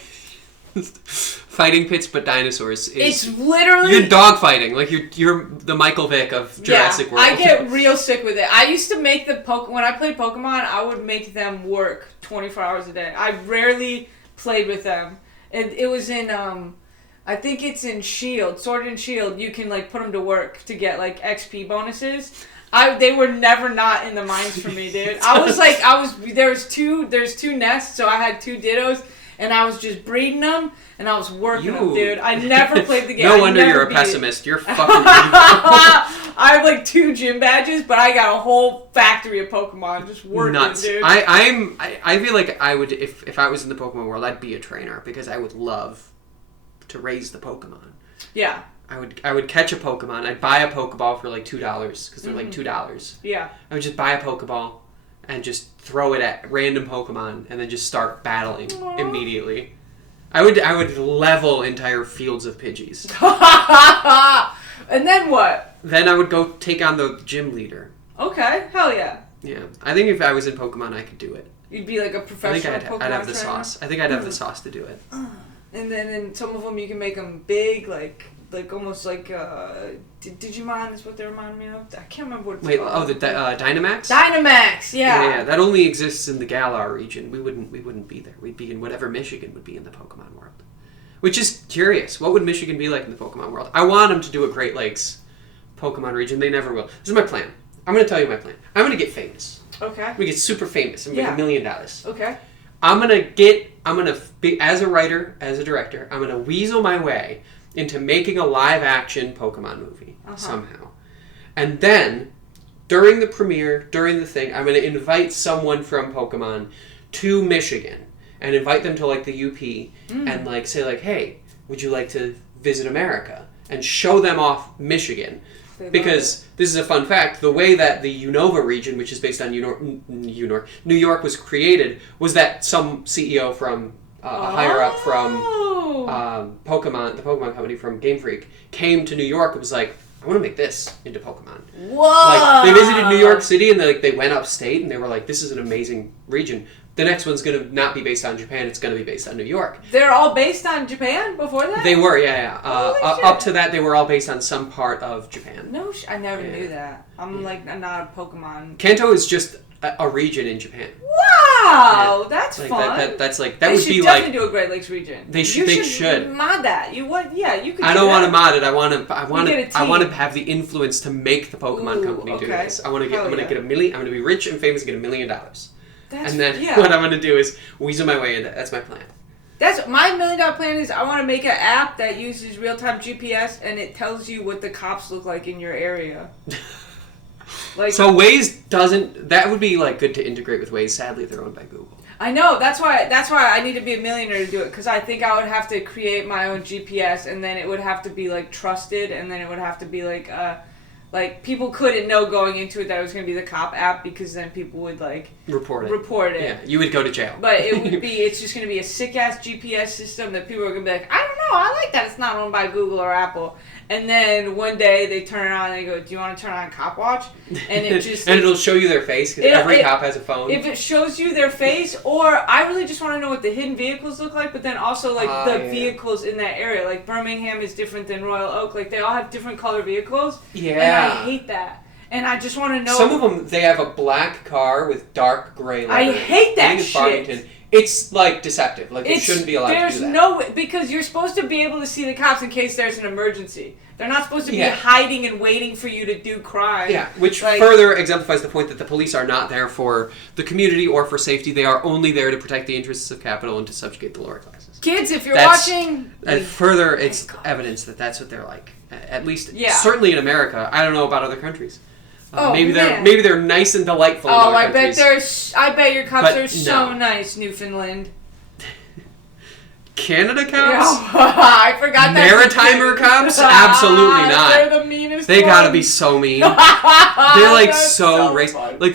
Fighting pits but dinosaurs. It's literally... You're dogfighting. Like, you're the Michael Vick of Jurassic World. I get real sick with it. I used to make when I played Pokemon, I would make them work 24 hours a day. I rarely played with them. It was in... I think it's in Shield, Sword and Shield. You can like put them to work to get like XP bonuses. They were never not in the mines for me, dude. There's two nests, so I had 2 Dittos, and I was just breeding them, and I was working them, dude. I never played the game. No wonder you're a pessimist. You're fucking evil. I have like 2 gym badges, but I got a whole factory of Pokemon just working, nuts. Dude. I feel like I would, if I was in the Pokemon world, I'd be a trainer, because I would love to raise the Pokemon. Yeah. I would catch a Pokemon. I'd buy a Pokeball for like $2 because they're like $2. Yeah. I would just buy a Pokeball and just throw it at random Pokemon and then just start battling immediately. I would level entire fields of Pidgeys. And then what? Then I would go take on the gym leader. Okay, hell yeah. Yeah, I think if I was in Pokemon, I could do it. You'd be like a professional I think Pokemon I'd have the trainer. sauce. I think I'd have the sauce to do it. And then in some of them you can make them big, like almost like Digimon is what they remind me of. I can't remember what it's called. The Dynamax? Dynamax, yeah. Yeah. That only exists in the Galar region. We wouldn't be there. We'd be in whatever Michigan would be in the Pokemon world. Which is curious. What would Michigan be like in the Pokemon world? I want them to do a Great Lakes Pokemon region. They never will. This is my plan. I'm going to tell you my plan. I'm going to get famous. Okay. I'm going to get super famous. I'm going to make $1 million. Okay. I'm going to be, as a writer, as a director, I'm going to weasel my way into making a live-action Pokemon movie somehow. And then, during the premiere, during the thing, I'm going to invite someone from Pokemon to Michigan and invite them to, like, the UP and, like, say, like, hey, would you like to visit America? And show them off Michigan. Because this is a fun fact, the way that the Unova region, which is based on New York was created, was that some CEO from a higher up from Pokemon, the Pokemon company from Game Freak, came to New York and was like, I want to make this into Pokemon. Whoa! Like, they visited New York City and they went upstate and they were like, this is an amazing region. The next one's going to not be based on Japan, it's going to be based on New York. They're all based on Japan before that? They were, yeah. Holy shit. Up to that, they were all based on some part of Japan. No, I never knew that. I'm not a Pokemon. Kanto is just a region in Japan. Wow, that's like fun. That would be like... They should definitely do a Great Lakes region. They You should mod that. You could. I don't want to mod it. I want to have the influence to make the Pokemon company do this. I'm gonna get $1 million. I'm gonna be rich and famous and get $1 million. And then what I'm gonna do is weasel my way into. That's my plan. That's my $1 million plan. Is I want to make an app that uses real-time GPS and it tells you what the cops look like in your area. Like, so Waze doesn't. That would be like good to integrate with Waze. Sadly, they're owned by Google. I know. That's why I need to be a millionaire to do it. Because I think I would have to create my own GPS, and then it would have to be like trusted, and then it would have to be like people couldn't know going into it that it was going to be the cop app, because then people would like report it. Yeah, you would go to jail. But it would be. It's just going to be a sick ass GPS system that people are going to be like, I don't know. I like that it's not owned by Google or Apple. And then one day they turn it on and they go, do you want to turn on Cop Watch? And it just... and it'll show you their face, because every cop has a phone. If it shows you their face, or I really just want to know what the hidden vehicles look like, but then also like the vehicles in that area. Like Birmingham is different than Royal Oak. Like they all have different color vehicles. Yeah. And I hate that. And I just want to know... Some of them, they have a black car with dark gray letters. I hate that shit. Farmington. It's like deceptive. Like it shouldn't be allowed to do that. There's no way, because you're supposed to be able to see the cops in case there's an emergency. They're not supposed to be hiding and waiting for you to do crime. Yeah, which further exemplifies the point that the police are not there for the community or for safety. They are only there to protect the interests of capital and to subjugate the lower classes. Kids, if you're watching... further, it's evidence that that's what they're like. At least, certainly in America. I don't know about other countries. Maybe they're nice and delightful. Oh, in other countries. I bet your cops are so nice, Newfoundland. Canada cops? I forgot that. Maritimer cops? Absolutely not. They're the meanest. They gotta be so mean. They're like so racist. Like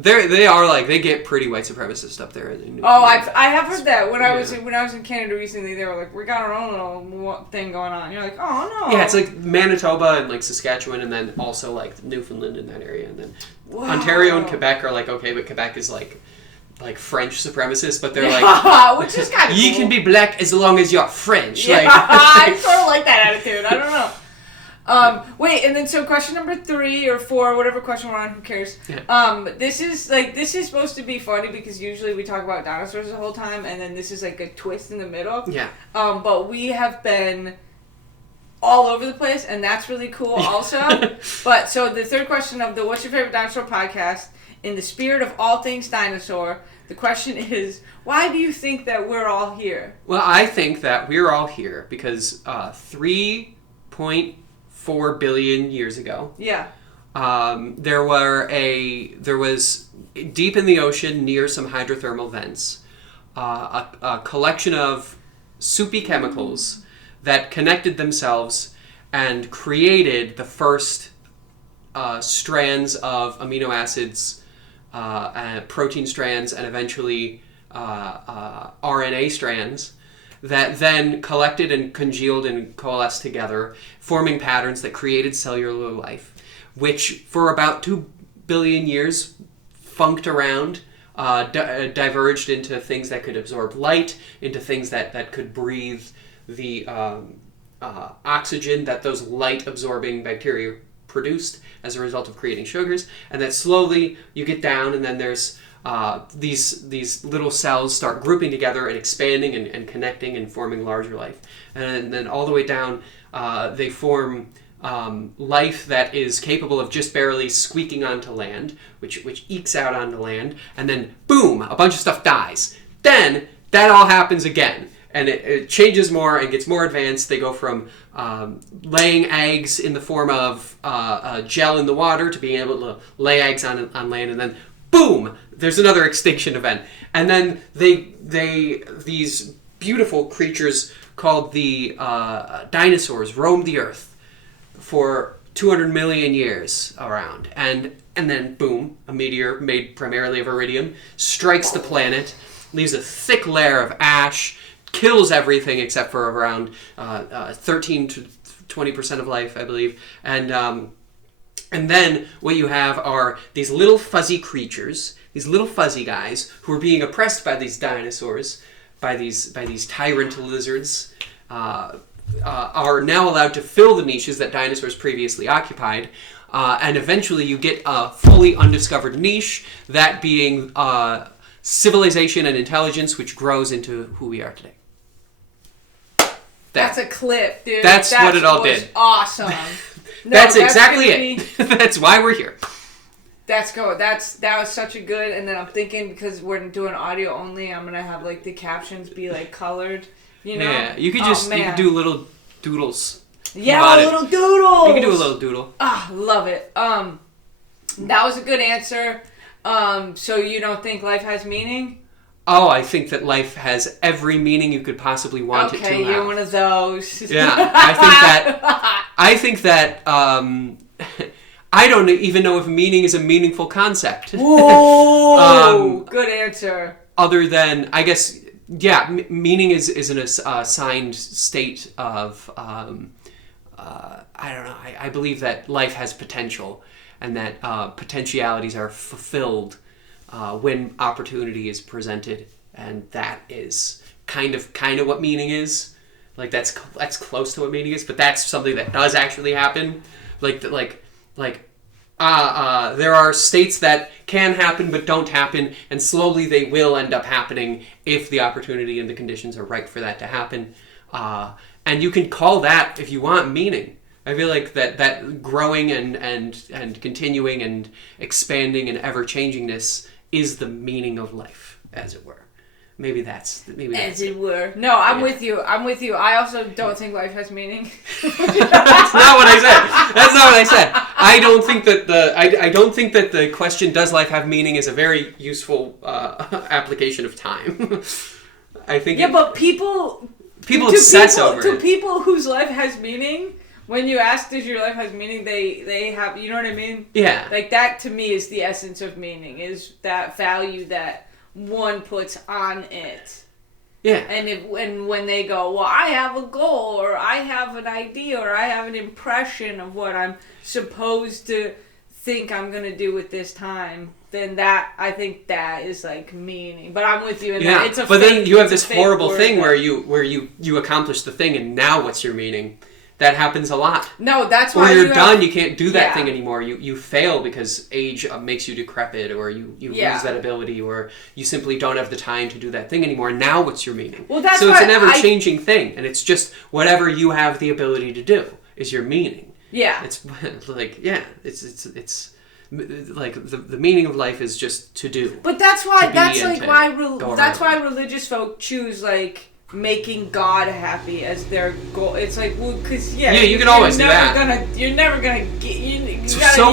they are like, they get pretty white supremacist up there in Newfoundland. Oh, I have heard that when I was in Canada recently. They were like, we got our own little thing going on. You're like, oh no. Yeah, it's like Manitoba and like Saskatchewan, and then also like Newfoundland in that area, and then Ontario and Quebec are like okay, but Quebec is like French supremacists, but they're like, which is kind of you can be black as long as you're French. Yeah, like, I sort of like that attitude. I don't know. Wait, and then so question number 3 or 4, whatever question we're on, who cares? Yeah. This is supposed to be funny because usually we talk about dinosaurs the whole time, and then this is like a twist in the middle. Yeah. But we have been all over the place, and that's really cool also. But so the third question of the What's Your Favorite Dinosaur podcast, in the spirit of all things dinosaur, the question is, why do you think that we're all here? Well, I think that we're all here because 3.4 billion years ago, there was deep in the ocean near some hydrothermal vents, a collection of soupy chemicals that connected themselves and created the first strands of amino acids protein strands, and eventually RNA strands that then collected and congealed and coalesced together, forming patterns that created cellular life, which for about 2 billion years funked around, diverged into things that could absorb light, into things that could breathe the oxygen that those light-absorbing bacteria produced as a result of creating sugars, and that slowly you get down, and then there's these little cells start grouping together and expanding and connecting and forming larger life, and then all the way down they form life that is capable of just barely squeaking onto land, which ekes out onto land, and then boom, a bunch of stuff dies. Then that all happens again, and it changes more and gets more advanced. They go from laying eggs in the form of gel in the water to being able to lay eggs on land, and then boom, there's another extinction event. And then these beautiful creatures called the dinosaurs roamed the earth for 200 million years around. And then boom, a meteor made primarily of iridium strikes the planet, leaves a thick layer of ash, kills everything except for around 13 to 20% of life, I believe. And then what you have are these little fuzzy creatures, these little fuzzy guys who are being oppressed by these dinosaurs, by these tyrant lizards, are now allowed to fill the niches that dinosaurs previously occupied. And eventually you get a fully undiscovered niche, that being civilization and intelligence, which grows into who we are today. That's a clip, dude. That's what it all did. Awesome. No, that's exactly it. That's why we're here. That was such a good. And then I'm thinking, because we're doing audio only, I'm gonna have like the captions be like colored. You know? Yeah, you could you could do little doodles. Yeah, little doodles. You can do a little doodle. Ah, love it. That was a good answer. So you don't think life has meaning? Oh, I think that life has every meaning you could possibly want it to have. Okay, you're one of those. Yeah, I think that I don't even know if meaning is a meaningful concept. Whoa! Good answer. Other than, I guess, yeah, meaning is an assigned state of, I don't know, I believe that life has potential, and that potentialities are fulfilled when opportunity is presented, and that is kind of what meaning is. Like that's close to what meaning is, but that's something that does actually happen. There are states that can happen but don't happen, and slowly they will end up happening if the opportunity and the conditions are right for that to happen. And you can call that, if you want, meaning. I feel like that growing and continuing and expanding and ever-changingness is the meaning of life, as it were. Maybe that's it were. No, I'm with you. I also don't think life has meaning. That's not what I said. I don't think that the question, does life have meaning, is a very useful application of time. I think. Yeah, but people obsess over it. To people whose life has meaning, when you ask, does your life has meaning, they have, you know what I mean? Yeah. Like that to me is the essence of meaning, is that value that one puts on it. Yeah. And when they go, well, I have a goal, or I have an idea, or I have an impression of what I'm supposed to think I'm gonna do with this time, then that, I think that is like meaning. But I'm with you in that. It's a but fake, then you have this horrible thing that, where you accomplish the thing, and now what's your meaning? That happens a lot. No, that's why you're done. You can't do that thing anymore. You fail because age makes you decrepit, or you lose that ability, or you simply don't have the time to do that thing anymore. Now what's your meaning? Well, that's so it's an ever-changing thing, and it's just whatever you have the ability to do is your meaning. Yeah. It's like it's like the meaning of life is just to do. But that's why why religious folk choose like making God happy as their goal. It's like, well, because you can always do that. You're never gonna get. You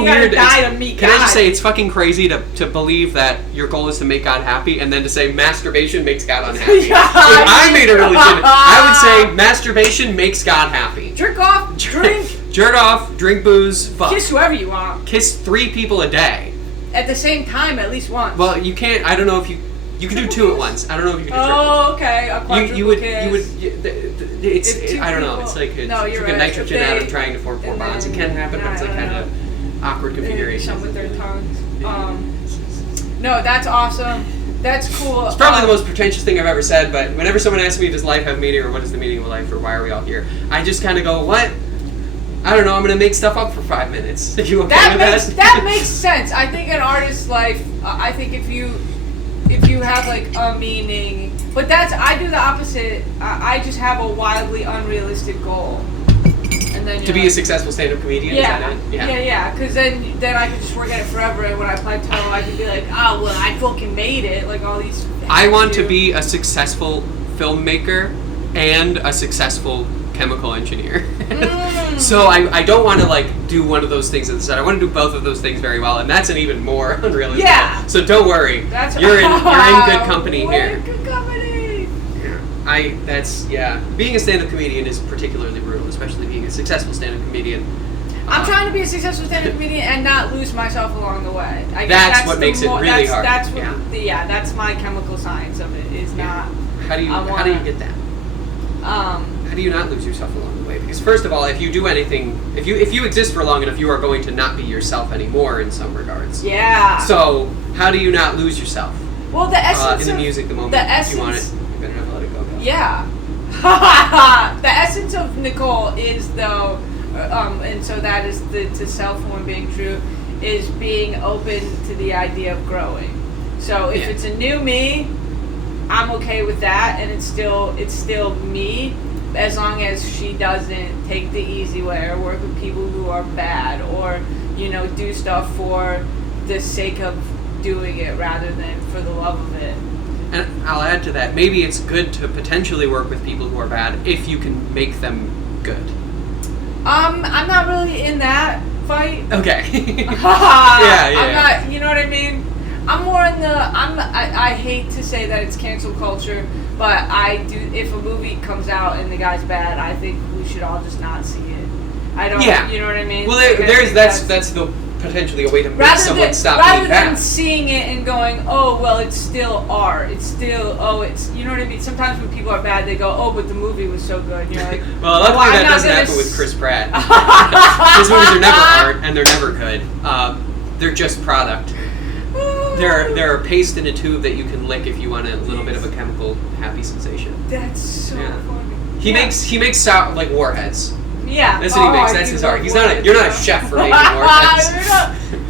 weird. Die to meet God. Can I just say it's fucking crazy to believe that your goal is to make God happy, and then to say masturbation makes God unhappy. If I made a religion, I would say masturbation makes God happy. Jerk off, drink, jerk off, drink booze, fuck. Kiss whoever you want. Kiss 3 people a day. at the same time at least once. Well, you can't. I don't know if you can do two at once. I don't know if you can do triple. Oh, okay. A quadruple you would kiss. I don't know. It's like it's No, you're like a right. nitrogen atom trying to form 4 bonds. It can happen, but it's like kind of awkward configuration. Some with their tongues. No, that's awesome. That's cool. It's probably the most pretentious thing I've ever said, but whenever someone asks me, does life have meaning, or what is the meaning of life, or why are we all here, I just kind of go, what? I don't know, I'm going to make stuff up for 5 minutes. Are you okay with that? That makes sense. I think an artist's life, I think if you have like a meaning, but I do the opposite. I just have a wildly unrealistic goal. And then to be a successful stand-up comedian? Yeah. Is that it? Yeah. Because then I could just work at it forever, and when I plateau, I could be like, oh, well, I fucking made it. Like all these. I want to be a successful filmmaker and a successful chemical engineer. So I don't want to like do one of those things at the start. I want to do both of those things very well, and that's an even more unrealistic. Yeah. So don't worry. You're in good company here. Good company. Being a stand-up comedian is particularly brutal, especially being a successful stand-up comedian. I'm trying to be a successful stand-up comedian and not lose myself along the way. I guess that's what makes it really hard. That's what, that's my chemical science of it. Is not. How do you get that? How do you not lose yourself along the way? Because first of all, if you do anything, if you exist for long enough, you are going to not be yourself anymore in some regards. Yeah. So how do you not lose yourself? Well, the essence in the music, the moment you want it, you better not let it go. Yeah. The essence of Nicole is though, and so that is to self-form being true, is being open to the idea of growing. So if it's a new me, I'm okay with that, and it's still me, as long as she doesn't take the easy way or work with people who are bad, or do stuff for the sake of doing it rather than for the love of it. And I'll add to that, maybe it's good to potentially work with people who are bad if you can make them good. I'm not really in that fight. Okay. I'm not, you know what I mean? I'm more in I hate to say that it's cancel culture, but I do, if a movie comes out and the guy's bad, I think we should all just not see it. I don't, you know what I mean? Well, that's the potentially a way to make someone stop being bad. Rather than seeing it and going, oh, well, it's still art. It's still, you know what I mean? Sometimes when people are bad, they go, oh, but the movie was so good. You're like, well, luckily that doesn't happen with Chris Pratt. His movies are never art, and they're never good. They're just product. They're a paste in a tube that you can lick if you want a little bit of a chemical happy sensation. That's so funny. He makes like warheads. Yeah. That's what he makes. That's his art. You're not a chef for making warheads.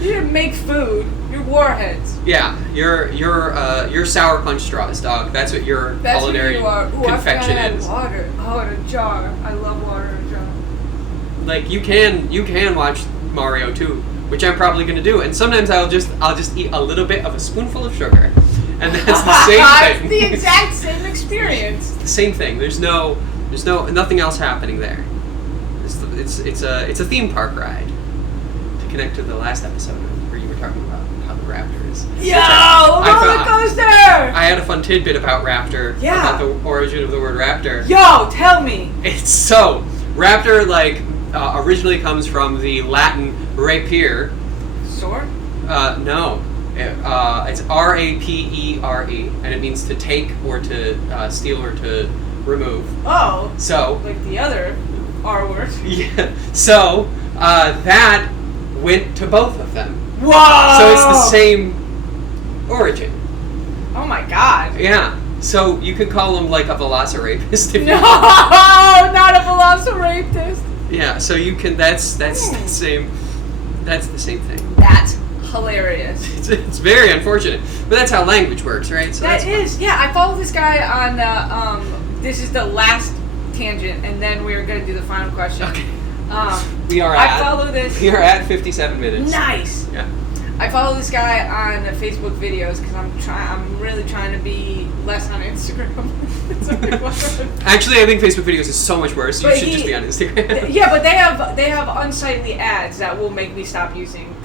You didn't make food. You're warheads. Yeah. You're sour punch straws, dog. That's what your culinary confection is. Water. Oh, in a jar. I love water in a jar. Like you can watch Mario 2, which I'm probably going to do, and sometimes I'll just eat a little bit of a spoonful of sugar, and that's the same thing. It's the exact same experience. It's the same thing. There's nothing else happening there. It's a theme park ride. To connect to the last episode where you were talking about how the raptor is. Yo, roller coaster! I had a fun tidbit about raptor. Yeah. About the origin of the word raptor. Yo, tell me. It's so raptor originally comes from the Latin rapier. Sword? No. It's R-A-P-E-R-E, and it means to take or to steal or to remove. Oh. So. Like the other R word. Yeah. So that went to both of them. Whoa! So it's the same origin. Oh my god. Yeah. So you could call him like a velocirapist. No, not a velocirapist. Yeah. So you can. That's the same. That's the same thing. That's hilarious. It's very unfortunate, but that's how language works, right? So that is. Yeah, I follow this guy on. This is the last tangent, and then we're gonna do the final question. Okay. We are at 57 minutes. Nice. Yeah. I follow this guy on Facebook videos because I'm really trying to be less on Instagram. Actually, I think Facebook videos is so much worse. You should just be on Instagram. Yeah, but they have unsightly ads that will make me stop using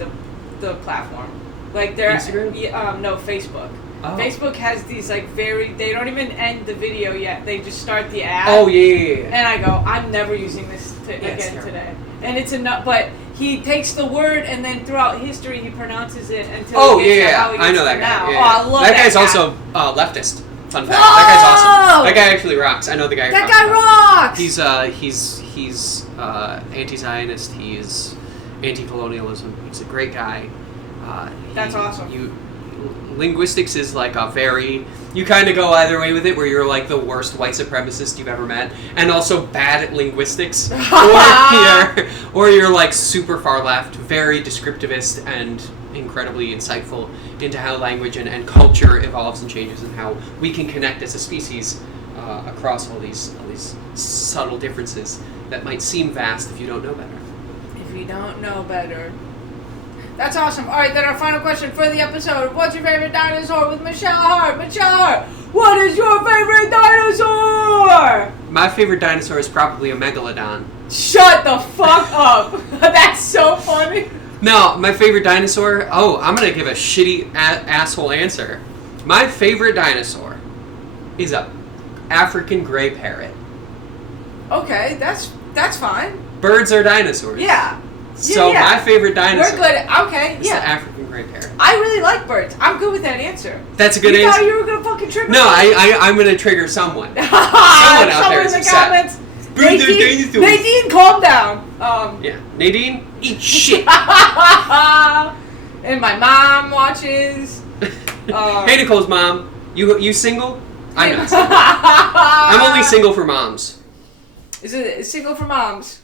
the platform. Like they're Instagram? No, Facebook. Oh. Facebook has these they don't even end the video yet. They just start the ad. Oh yeah. And I go, I'm never using this again today. And it's enough, but he takes the word and then throughout history he pronounces it until he gets to how he gets I know that to guy. now. Yeah, Oh, I love that guy's guy. also leftist. Fun fact. Whoa! That guy's awesome. That guy actually rocks. I know the guy. That guy rocks. He's anti-Zionist. He's anti-colonialism. He's a great guy. That's awesome. Linguistics is like a very... You kind of go either way with it, where you're like the worst white supremacist you've ever met, and also bad at linguistics, or you're like super far left, very descriptivist and incredibly insightful into how language and culture evolves and changes, and how we can connect as a species across all these subtle differences that might seem vast if you don't know better. If you don't know better. That's awesome. All right, then our final question for the episode. What's your favorite dinosaur with Michele Harte? Michele Harte, what is your favorite dinosaur? My favorite dinosaur is probably a megalodon. Shut the fuck up. That's so funny. No, my favorite dinosaur... Oh, I'm going to give a shitty asshole answer. My favorite dinosaur is a African gray parrot. Okay, that's fine. Birds are dinosaurs. Yeah. So my favorite dinosaur... We're good. Okay, is the African gray parrot. I really like birds. I'm good with that answer. That's a good answer. You thought you were going to fucking trigger me? No, I'm going to trigger someone. Someone out there is in the upset. comments. Birds are dinosaurs. Nadine, calm down. Yeah. Nadine, eat shit. And my mom watches. Hey, Nicole's mom. You single? I'm not single. I'm only single for moms. Is it single for moms?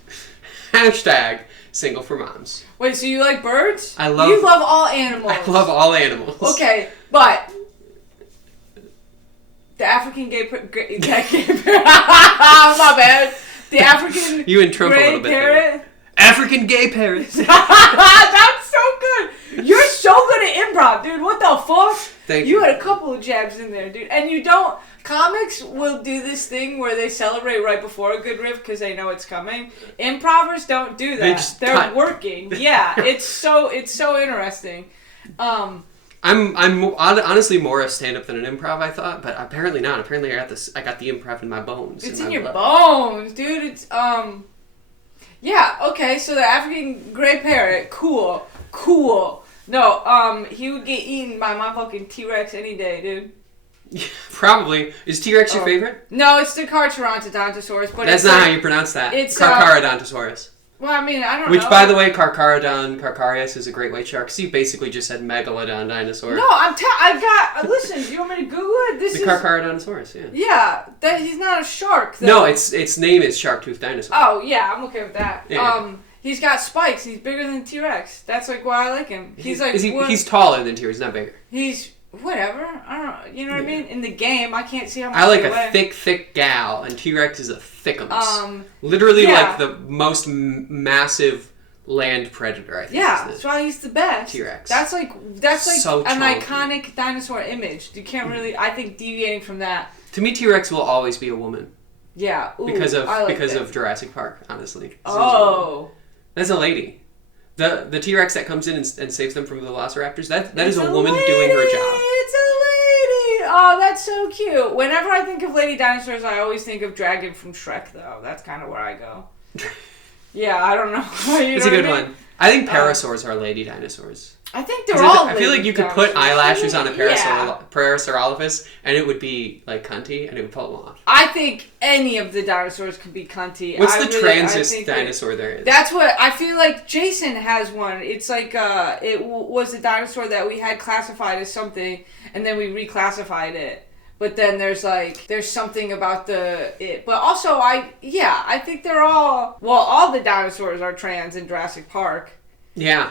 Hashtag single for moms. Wait, so you like birds? You love all animals. I love all animals. Okay, but the African gay my bad. The African you and Trump a gray little bit parrot. there. African gay parrots. That's so good. You're so good at improv, dude. What the fuck? Thank You had a couple of jabs in there, dude. And you don't... Comics will do this thing where they celebrate right before a good riff because they know it's coming. Improvers don't do that. They're working. Yeah, it's so interesting. I'm honestly more a stand-up than an improv, I thought, but apparently not. Apparently I got the improv in my bones. It's in your bones, dude. It's yeah, okay, so the African gray parrot, cool. No, he would get eaten by my fucking T-Rex any day, dude. Probably. Is T-Rex your favorite? No, it's the Carcharodontosaurus, but that's not how you pronounce that. It's Carcharodontosaurus. Well, I mean, I don't know. Which, by the way, Carcharias is a great white shark. So you basically just said megalodon dinosaur. No, listen, do you want me to Google it? The Carcharodontosaurus, yeah. Yeah, he's not a shark, though. No, its name is shark-toothed dinosaur. Oh, yeah, I'm okay with that. Yeah. He's got spikes. He's bigger than T-Rex. That's, like, why I like him. He's taller than T-Rex, not bigger. He's... Whatever. I don't know. You know what I mean? In the game, I can't see how much I like a thick gal, and T-Rex is a thickums. Literally like the most massive land predator, I think. Yeah, that's why he's the best. T-Rex. That's like so an chunky. iconic dinosaur image. You can't really... I think deviating from that... To me, T-Rex will always be a woman. Yeah. Ooh, because of Jurassic Park, honestly. Oh. That's a lady. The T-Rex that comes in and saves them from the velociraptors, that is a woman doing her job. It's a lady! Oh, that's so cute. Whenever I think of lady dinosaurs, I always think of Dragon from Shrek, though. That's kind of where I go. Yeah, I don't know. It's a good one. I think parasaurs are lady dinosaurs. I think they're all. I feel like you could put eyelashes on a Parasaurolophus, and it would be like cunty, and it would pull them off. I think any of the dinosaurs could be cunty. What's the transist dinosaur there is? That's what I feel like. Jason has one. It's like it was a dinosaur that we had classified as something, and then we reclassified it. But then there's something about it. But also I think they're all the dinosaurs are trans in Jurassic Park. Yeah.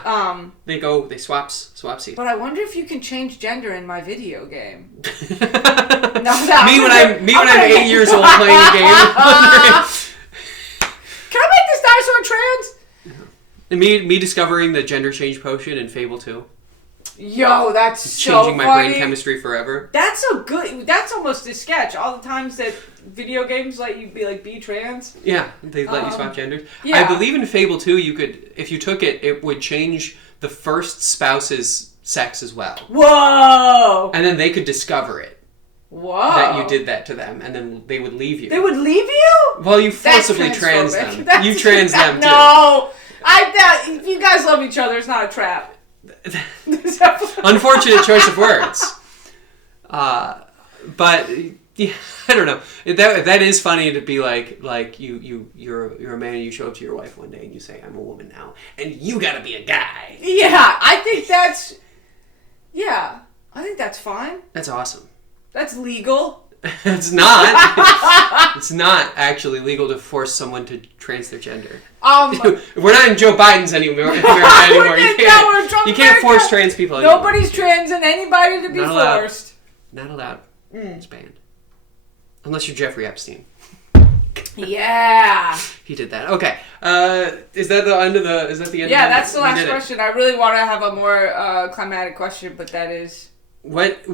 They swap seats. But I wonder if you can change gender in my video game. When I'm 8 years old playing a game. Can I make this dinosaur trans? And me discovering the gender change potion in Fable 2. Yo, that's so changing my funny. brain chemistry forever. That's almost a sketch. All the times that video games let you be trans. Yeah, they let you swap genders. Yeah. I believe in Fable 2 you could, if you took it, it would change the first spouse's sex as well. Whoa! And then they could discover it. Whoa! That you did that to them, and then they would leave you. They would leave you? Well, you forcibly trans them. You trans them too. No! If you guys love each other, it's not a trap. Unfortunate choice of words. But yeah, I don't know. That is funny to be like you're a man and you show up to your wife one day and you say, I'm a woman now and you gotta be a guy. Yeah, I think that's fine. That's awesome. That's legal. It's not. It's not actually legal to force someone to trans their gender. We're not in Joe Biden's anymore. You can't force trans people anymore. Nobody's transing anybody to be forced. Not allowed. It's banned. Unless you're Jeffrey Epstein. Yeah. He did that. Okay. Is that the end of the? Is that the end? Yeah, that's the last question. I really want to have a more climatic question, but that is. What?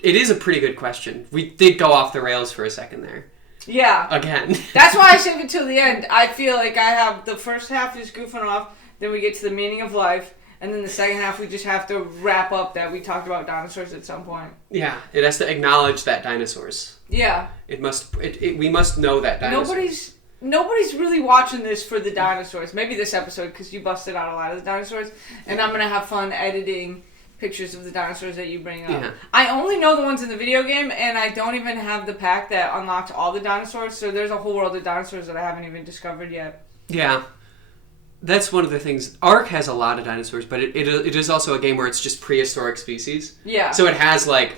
It is a pretty good question. We did go off the rails for a second there. Yeah. Again. That's why I saved it till the end. I feel like I have the first half is goofing off, then we get to the meaning of life, and then the second half we just have to wrap up that we talked about dinosaurs at some point. Yeah, it has to acknowledge that dinosaurs. Yeah. It must. We must know that dinosaurs. Nobody's really watching this for the dinosaurs. Maybe this episode because you busted out a lot of the dinosaurs, and I'm gonna have fun editing pictures of the dinosaurs that you bring up. Yeah. I only know the ones in the video game, and I don't even have the pack that unlocks all the dinosaurs, so there's a whole world of dinosaurs that I haven't even discovered yet. Yeah. That's one of the things. Ark has a lot of dinosaurs, but it is also a game where it's just prehistoric species. Yeah. So it has, like,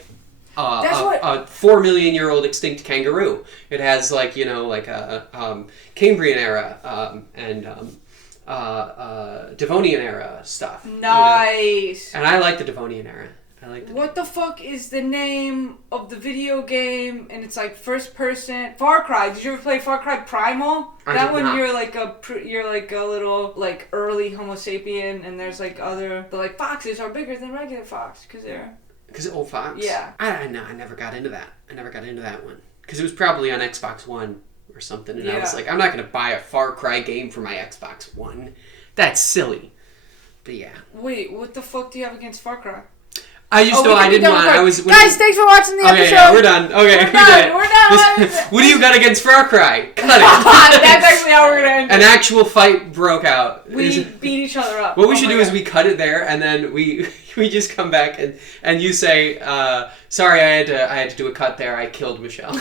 a 4 million year old extinct kangaroo. It has, like, a Cambrian era, and Devonian era stuff. Nice. And I like the Devonian era. What the fuck is the name of the video game? And it's like first person. Far Cry. Did you ever play Far Cry Primal? That one, you're like a little like early Homo sapien, and there's like but like foxes are bigger than regular fox because old fox. Yeah. I never got into that. I never got into that one because it was probably on Xbox One or something, and I was like, I'm not gonna buy a Far Cry game for my Xbox One. That's silly. But yeah. Wait, what the fuck do you have against Far Cry? I just I didn't want. Guys, thanks for watching the episode. Yeah, we're done. Okay, we're done. What do you got against Far Cry? Cut it. That's actually how we're gonna end it. An actual fight broke out. We beat each other up. What we should do is we cut it there, and then we just come back and you say, sorry, I had to do a cut there. I killed Michelle. Yo,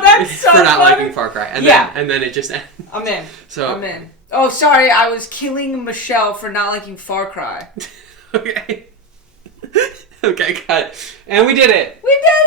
that's so for not funny. liking Far Cry, and then it just ends. I'm in. So I'm in. Oh, sorry, I was killing Michelle for not liking Far Cry. Okay. Okay, cut it. And we did it. We did